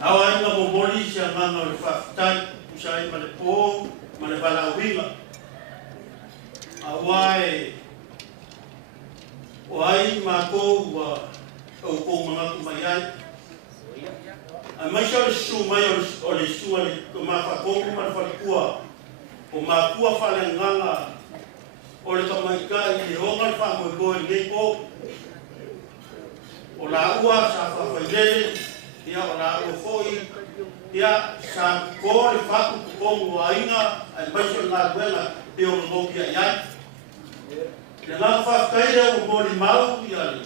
Awa ina bomboli sia manga le fafitai, usai male po, male bala winga. Awai, wai mako wa o ko manga kumayai. A mai sa le su mai o le su ale o ma fa kongu ma fa kua o ma kua fa le nganga o le kamai ka i le honga fa mo ko le ko o la ua sa fa fa le ia o la o foi ia sa ko le fa ku kongu ainga a mai sa na buena e o mo kia ia le la fa kai le o mo li mau ia le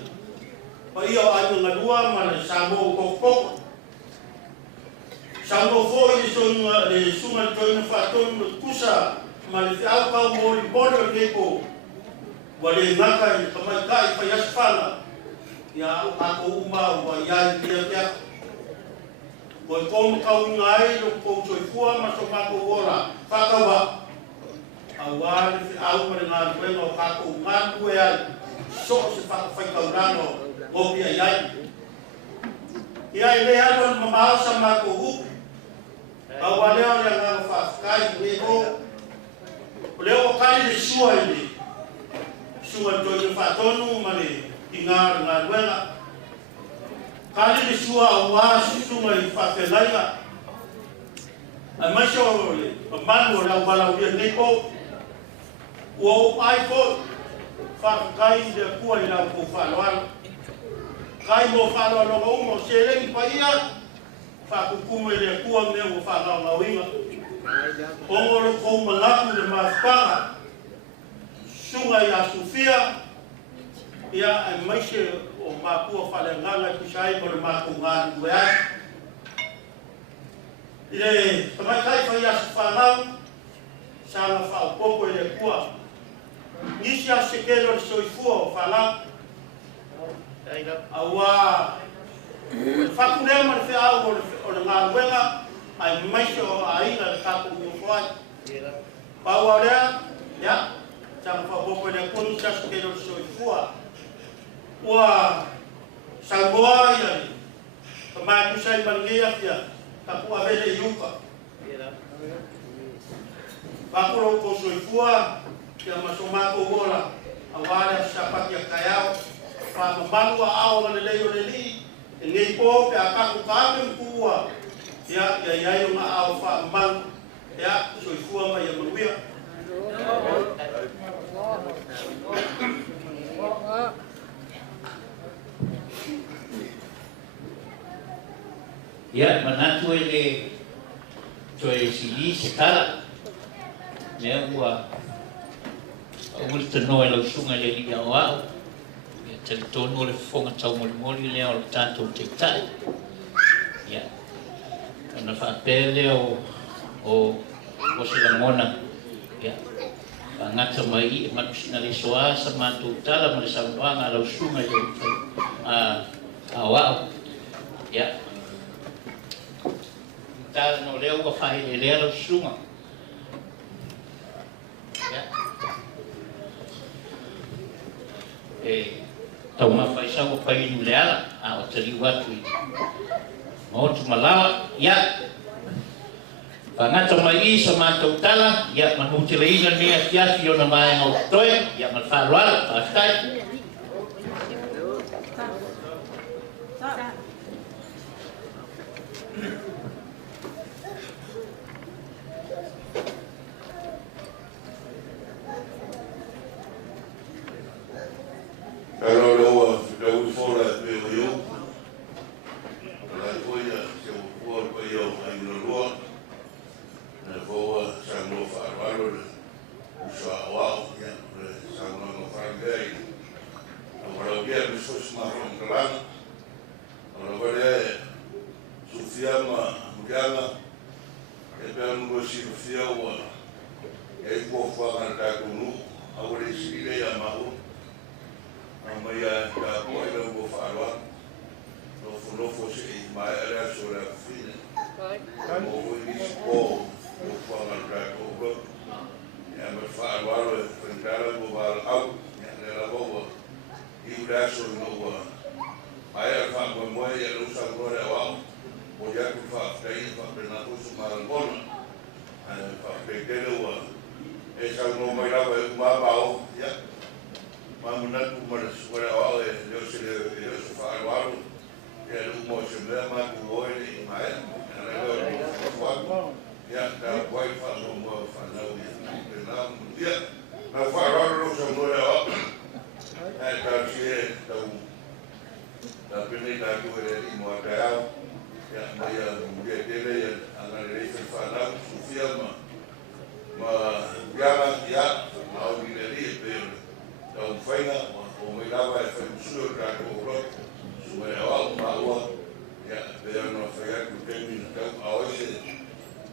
pa ia ai na lua ma le sa mo ko ko Sango foi le sunga toina faton kusa ma le alpa mo li bono leko wale ngaka i kamai kai fa yasfala ya ako uma wa ya dia ko kom kau ngai lo ko soifua ma so ma ko ora fa ka wa awal fi au ma na ko no ka ko ma ko ya so se fa fa ka urano o pia ya ile ya no ma sa ma ko hu Awa leo le ngā whaakai leo leo kai le sua ili sua toi le whaatonu ma le i ngā ruenga kai le sua awa susuma i whaakelaiga a maisha o le manu o lau walau lia neko ua o ai po whaakai le kua i lau ko whaaloalo kai mo whanau longa umo se lengi pa ia, whakukumu e lea kua mea mo whanau ngawinga. Ongoro kou malaku le mawhanga, sunga i a Sofia, ia ai maise o mākua whale nganga i kusai mo le māku ngāni weai. I le tamaikai whai asu whanau, sanga whaupoko e le kua. Nisi a sekelo le soifua o whanau, awa whakunea ma le whiau o le ngā wenga, ai maise o aina le kako uofoai. Pau area, ia, sanga whaupoko e le kua nisi a sekelo le soifua. Ua sangoa ia ni, ka mai kusai malingia fia, ka kua vele iuka. Pakuro ko soifua, kia masomako wola, awale sapaki a kayao, whamamalu a ao le leo le li, e ngei po pe a kaku kāpe mpua, ia iai o ngā ao whamamalu, ia soifua mai a manuia. Ia, manatu e le toe sili se tala. Mea ua uli tanoa e lausunga le li au au. Ia teletono o le fonga tau moli moli lea o le tātou te tai. Ia, kana whaapele o se langona. Ia, ngata mai e matusina le soa sa mātou tala ma le sauanga lausunga le au au. Ia, tala no leo ua whahe lea lausunga. Tau mawhai sa o pai inu leala, a o tari watu i maotu malawa, ia. Whangata mai i sa mātou tala, ia manuti le ina nea fiafi o na mai ngau toe, ia man wharoala, whaftai. Hello, hello, for that video. Like we for you and the Lord. And for some of our Lord, so wow, yeah, some of our day. Our again is so smart from the land. Over there, Sofia Mugana, and then go see Sofia. A poor father that will our see there, Mahu. Maya da boila go farwa no fo se mai era sobre a fina mo vi o fala da go ya me farwa frentara go val au ya la bobo e da so no mai era fa go mo ya lo sa go ra wa o ya ku fa dai fa pena ko su mal bon fa pe de lo e sa no mai ra ma ba ya Mamunatu mara suara awal yo se faru ya lumo se me ma ku oi mai na lo ya da boy fa no mo fa na na dia na faru lo se mo ya ta se da pene da ku e mo ta ya mai ya de ya ana le fa na su firma ma ya na o ni le pe Tau whainga, o me lawa e whamusua kāko o roi, su me au maua, ia, pēr no whaia ku temi na tau, au ese,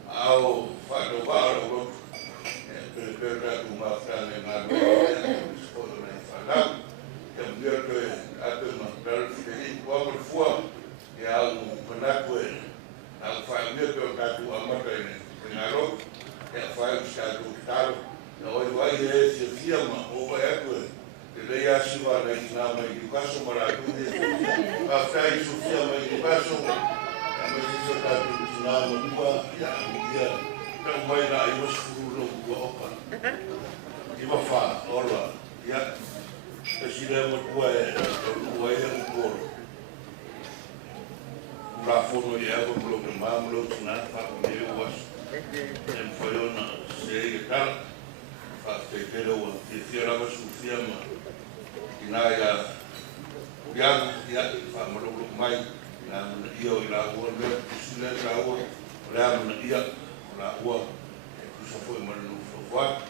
au whato wāra o roi, pēr kāko mawhane ngā roi, ia, skoto nei whanau, ia mwira koe, atu ma tarafi te hi, wamar fua, ia au manaku e, au whaia mwira koe kāko amata e ngā roi, ia whaia kāko tāro, na oi wai e se fiama o vai atu te lei asiwa na ina mai ki kaso mara kude ka fai su fiama ki kaso ka me se ta tu na mo tua ya ya ka mai na i mos furu lo opa i va fa ora ya e si le mo tua e un por la fono ya go lo que mamlo na fa ko me was en foi ona se tal te pero te fiera va su firma y nada yang ia whamaruru mai na mana ia o i la ua lea kusile la ua lea mana ia o la ua e kusa fo i maranu whawha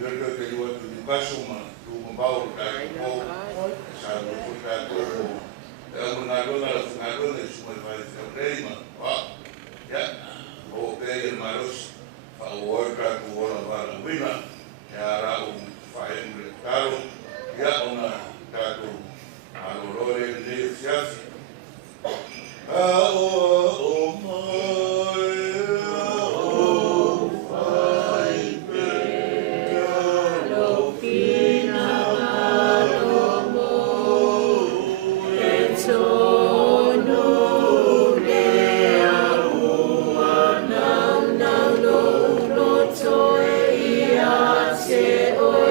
ia leo te iwa tu ni baso ma tu mambao ka ko sa mo fo ka ko e mana lona la funga lona e suma i vai te rei ma wa ia o pe e maros fa o ka ku ora vala wina e ara o fae mre karo ia ona ka ko alorore le fiafi o mai o fai pe lo pina lo mo e sono le a na lo to e ia se o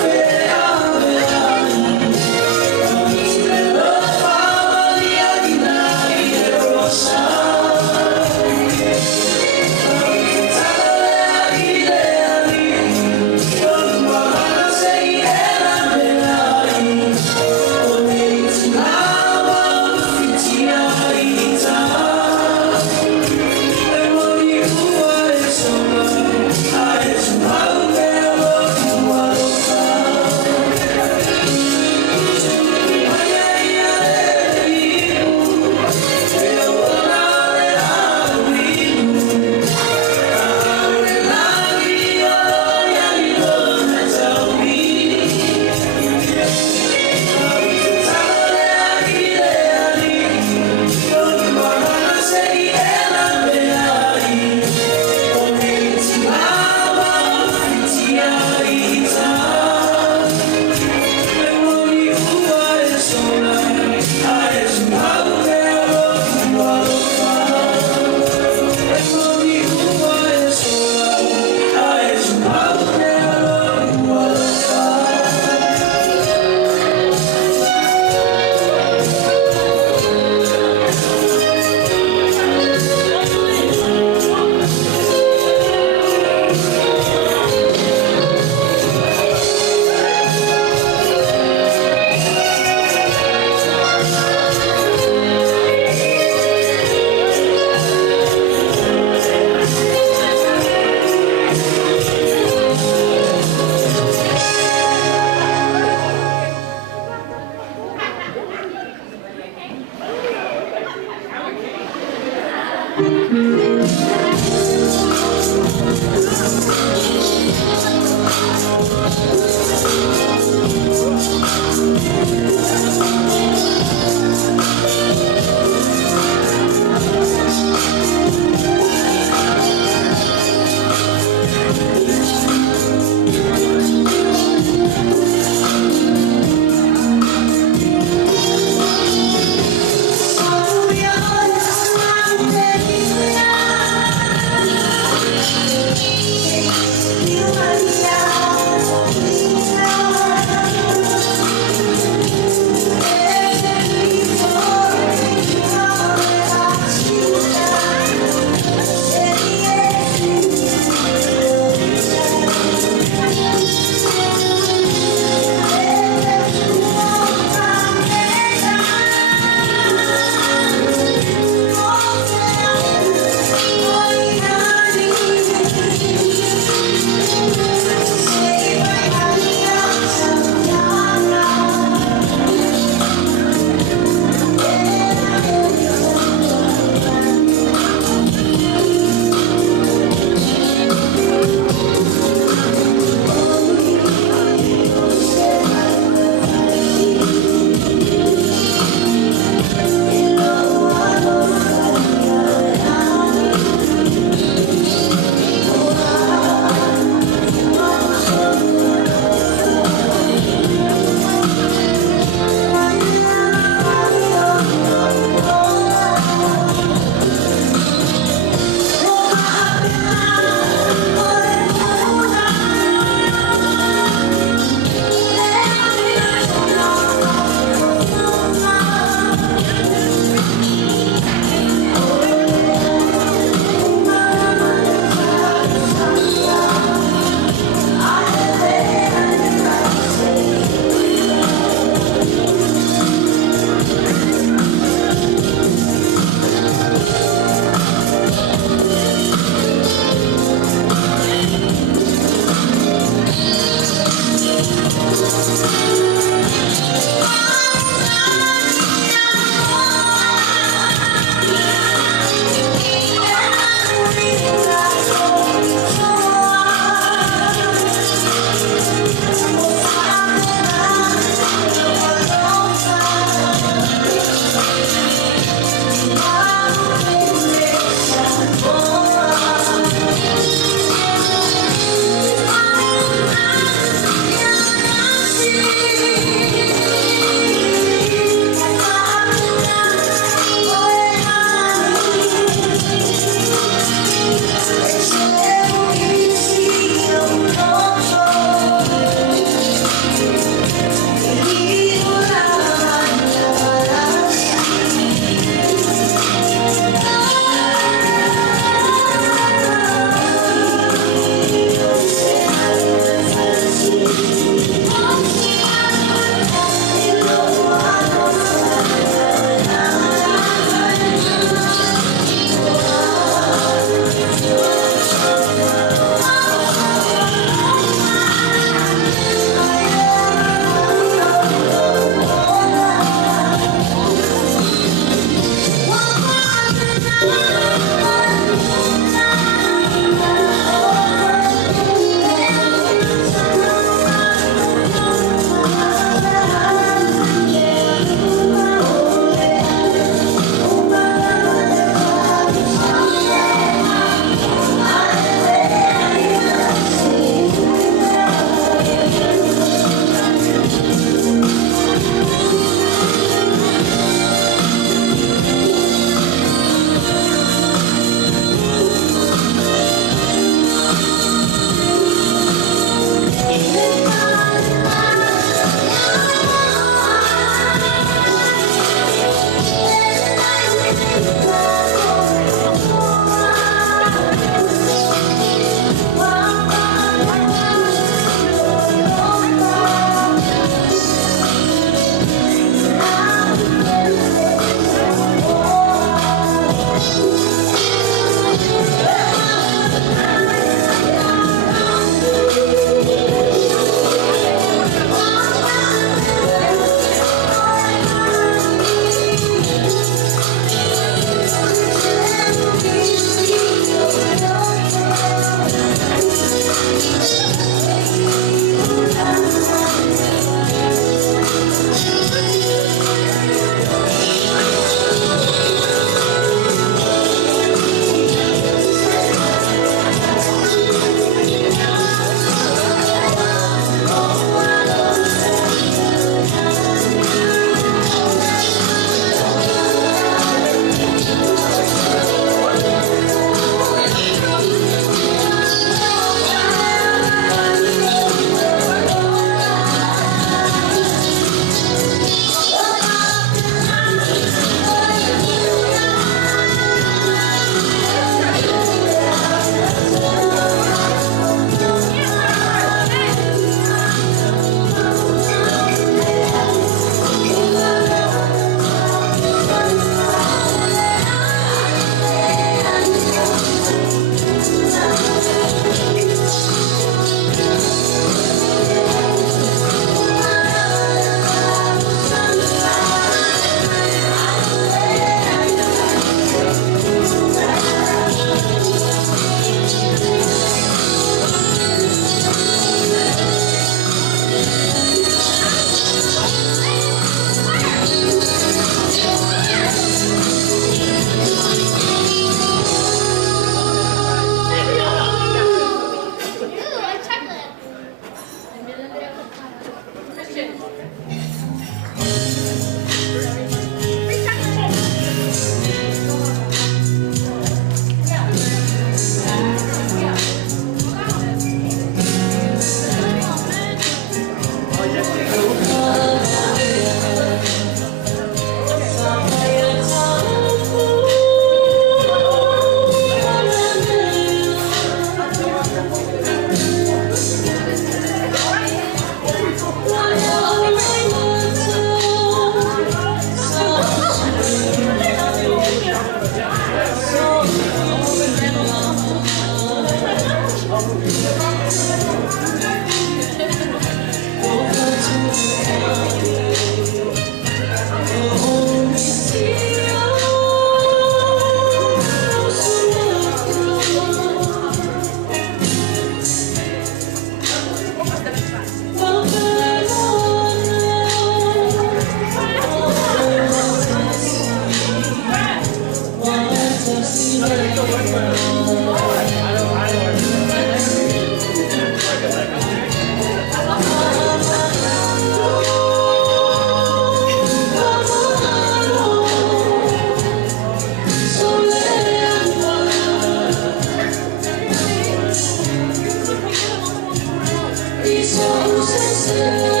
So